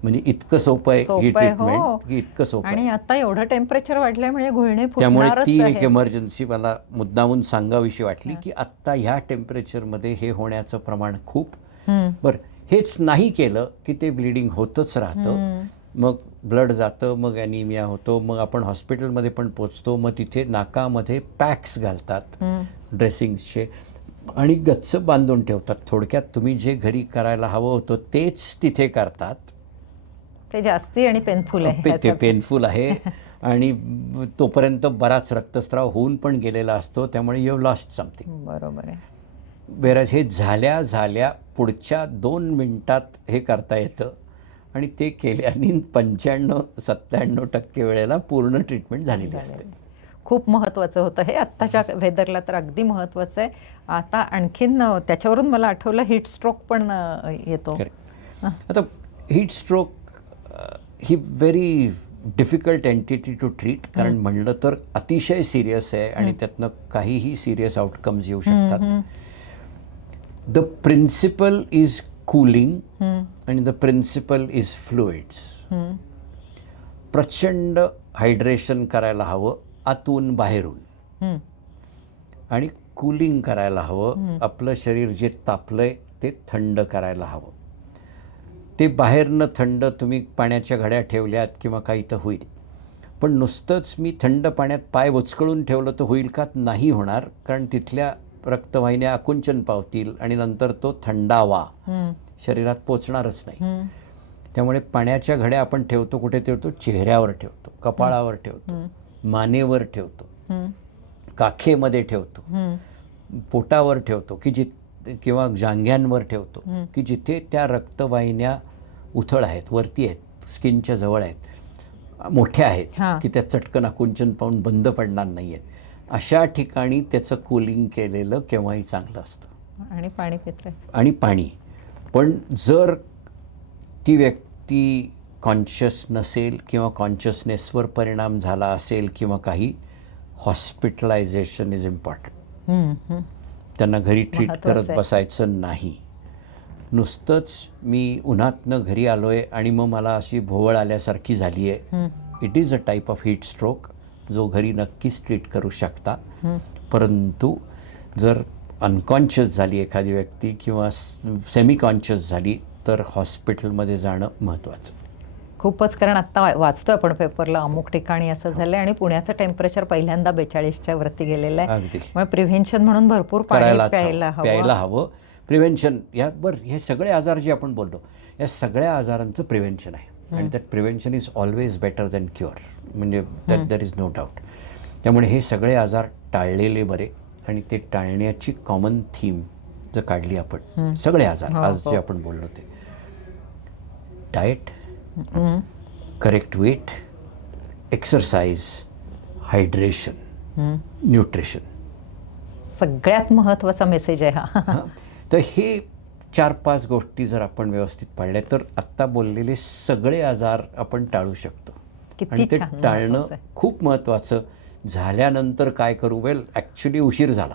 म्हणजे इतकं सोपं आहे ही ट्रीटमेंट, की इतकं सोपं. आणि आता एवढं टेम्परेचर वाढल्यामुळे गुळणे फुटणारच त्यामुळे ती आहे. एक इमर्जन्सी मला मुद्दामून सांगावीशी वाटली, की आत्ता ह्या टेम्परेचरमध्ये हे होण्याचं प्रमाण खूप. बरं, हेच नाही केलं की ते ब्लिडिंग होतच राहतं, मग ब्लड जातं, मग ॲनिमिया होतो, मग आपण हॉस्पिटलमध्ये पण पोचतो, मग तिथे नाकामध्ये पॅक्स घालतात ड्रेसिंग्सचे आणि गच्च बांधून ठेवतात. थोडक्यात तुम्ही जे घरी करायला हवं होतं तेच तिथे करतात. ते जास्ती आणि पेनफुल आहे. ते पेनफुल आहे आणि तोपर्यंत बराच रक्तस्राव होऊन पण गेलेला असतो, त्यामुळे यू लॉस्ट समथिंग. बरोबर आहे. बेराज हे झाल्या पुढच्या 2 मिनिटात हे करता येतं, आणि ते केल्याने 95-97% वेळेला पूर्ण ट्रीटमेंट झालेली असते. खूप महत्त्वाचं होतं हे, आत्ताच्या वेदरला तर अगदी महत्त्वाचं आहे. आता आणखीन त्याच्यावरून मला आठवलं, हीट स्ट्रोक पण येतो. आता हीट स्ट्रोक ही very difficult entity to treat, कारण म्हणलं तर अतिशय सिरियस आहे आणि त्यातनं काहीही सिरियस आउटकम्स येऊ शकतात. द प्रिन्सिपल इज कूलिंग आणि द प्रिन्सिपल इज फ्लुइड्स. प्रचंड हायड्रेशन करायला हवं आतून बाहेरून, आणि कूलिंग करायला हवं. आपलं शरीर जे तापलंय ते थंड करायला हवं. ते बाहेरनं थंड तुम्ही पाण्याच्या घड्या ठेवल्यात किंवा काही तर होईल, पण नुसतंच मी थंड पाण्यात पाय बुचकळून ठेवलं तर होईल का? नाही होणार, कारण तिथल्या रक्तवाहिन्या आकुंचन पावतील आणि नंतर तो थंडावा शरीरात पोचणारच नाही. त्यामुळे पाण्याच्या घड्या आपण ठेवतो कुठे ठेवतो? चेहऱ्यावर ठेवतो, कपाळावर ठेवतो, मानेवर ठेवतो, काखेमध्ये ठेवतो, पोटावर ठेवतो किंवा जांघ्यांवर ठेवतो की जिथे त्या रक्तवाहिन्या उथळ आहेत, वरती आहेत, स्किनच्या जवळ आहेत, मोठ्या आहेत की त्या चटकन आकुंचन पाहून बंद पडणार नाही आहेत. अशा ठिकाणी त्याचं कूलिंग केलेलं केव्हाही चांगलं असतं. आणि पाणी पित आणि पाणी. पण जर ती व्यक्ती कॉन्शियस नसेल किंवा कॉन्शियसनेसवर परिणाम झाला असेल किंवा काही, हॉस्पिटलायझेशन इज इम्पॉर्टंट. त्यांना घरी ट्रीट करत बसायचं नाही. नुसतंच मी उन्हातनं घरी आलो आहे आणि मग मला अशी भोवळ आल्यासारखी झाली आहे, it is a type of heat stroke जो घरी नक्कीच ट्रीट करू शकता. परंतु जर अनकॉन्शियस झाली एखादी व्यक्ती किंवा सेमी कॉन्शियस झाली तर हॉस्पिटलमध्ये जाणं महत्त्वाचं. खूपच, कारण आत्ता वाचतोय आपण पेपरला अमुक ठिकाणी असं झालं आणि पुण्याचं टेम्परेचर पहिल्यांदा 42च्या वरती गेलेलं आहे. अगदी. मग प्रिव्हेन्शन म्हणून भरपूर पाणी प्यायला हवं. प्रिव्हेन्शन, यावर हे सगळे आजार जे आपण बोललो, या सगळ्या आजारांचं प्रिव्हेन्शन आहे आणि that prevention is always better than cure, म्हणजे that there is no doubt. त्यामुळे हे सगळे आजार टाळलेले बरे. आणि ते टाळण्याची कॉमन थीम जर काढली आपण, सगळे आजार आज जे आपण बोललो ते, diet, correct weight, exercise, hydration, nutrition, सगळ्यात महत्त्वाचा मेसेज आहे हा. तर हे 4-5 गोष्टी जर आपण व्यवस्थित पाळल्या तर आत्ता बोललेले सगळे आजार आपण टाळू शकतो. आणि ते टाळणं खूप महत्त्वाचं. झाल्यानंतर काय करू? वेल, ॲक्च्युली उशीर झाला.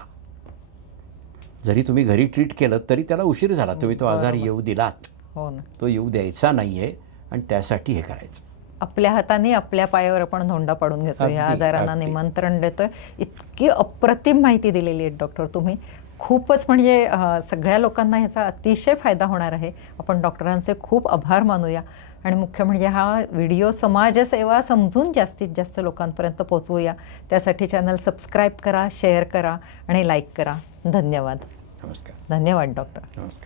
जरी तुम्ही घरी ट्रीट केलं तरी त्याला उशीर झाला. तुम्ही तो आजार येऊ दिलात. हो ना. तो येऊ द्यायचा नाही आहे आणि त्यासाठी हे करायचं. आपल्या हाताने आपल्या पायावर आपण धोंडा पाडून घेतो, या आजारांना निमंत्रण देतोय. इतकी अप्रतिम माहिती दिलेली आहे डॉक्टर तुम्ही. खूपच, म्हणजे सगळ्या लोकांना ह्याचा अतिशय फायदा होणार आहे. आपण डॉक्टरांचे खूप आभार मानूया आणि मुख्य म्हणजे हा व्हिडिओ समाजसेवा समजून जास्तीत जास्त लोकांपर्यंत पोहोचवूया. त्यासाठी चॅनल सबस्क्राईब करा, शेअर करा आणि लाईक करा. धन्यवाद. नमस्कार. धन्यवाद डॉक्टर. नमस्कार.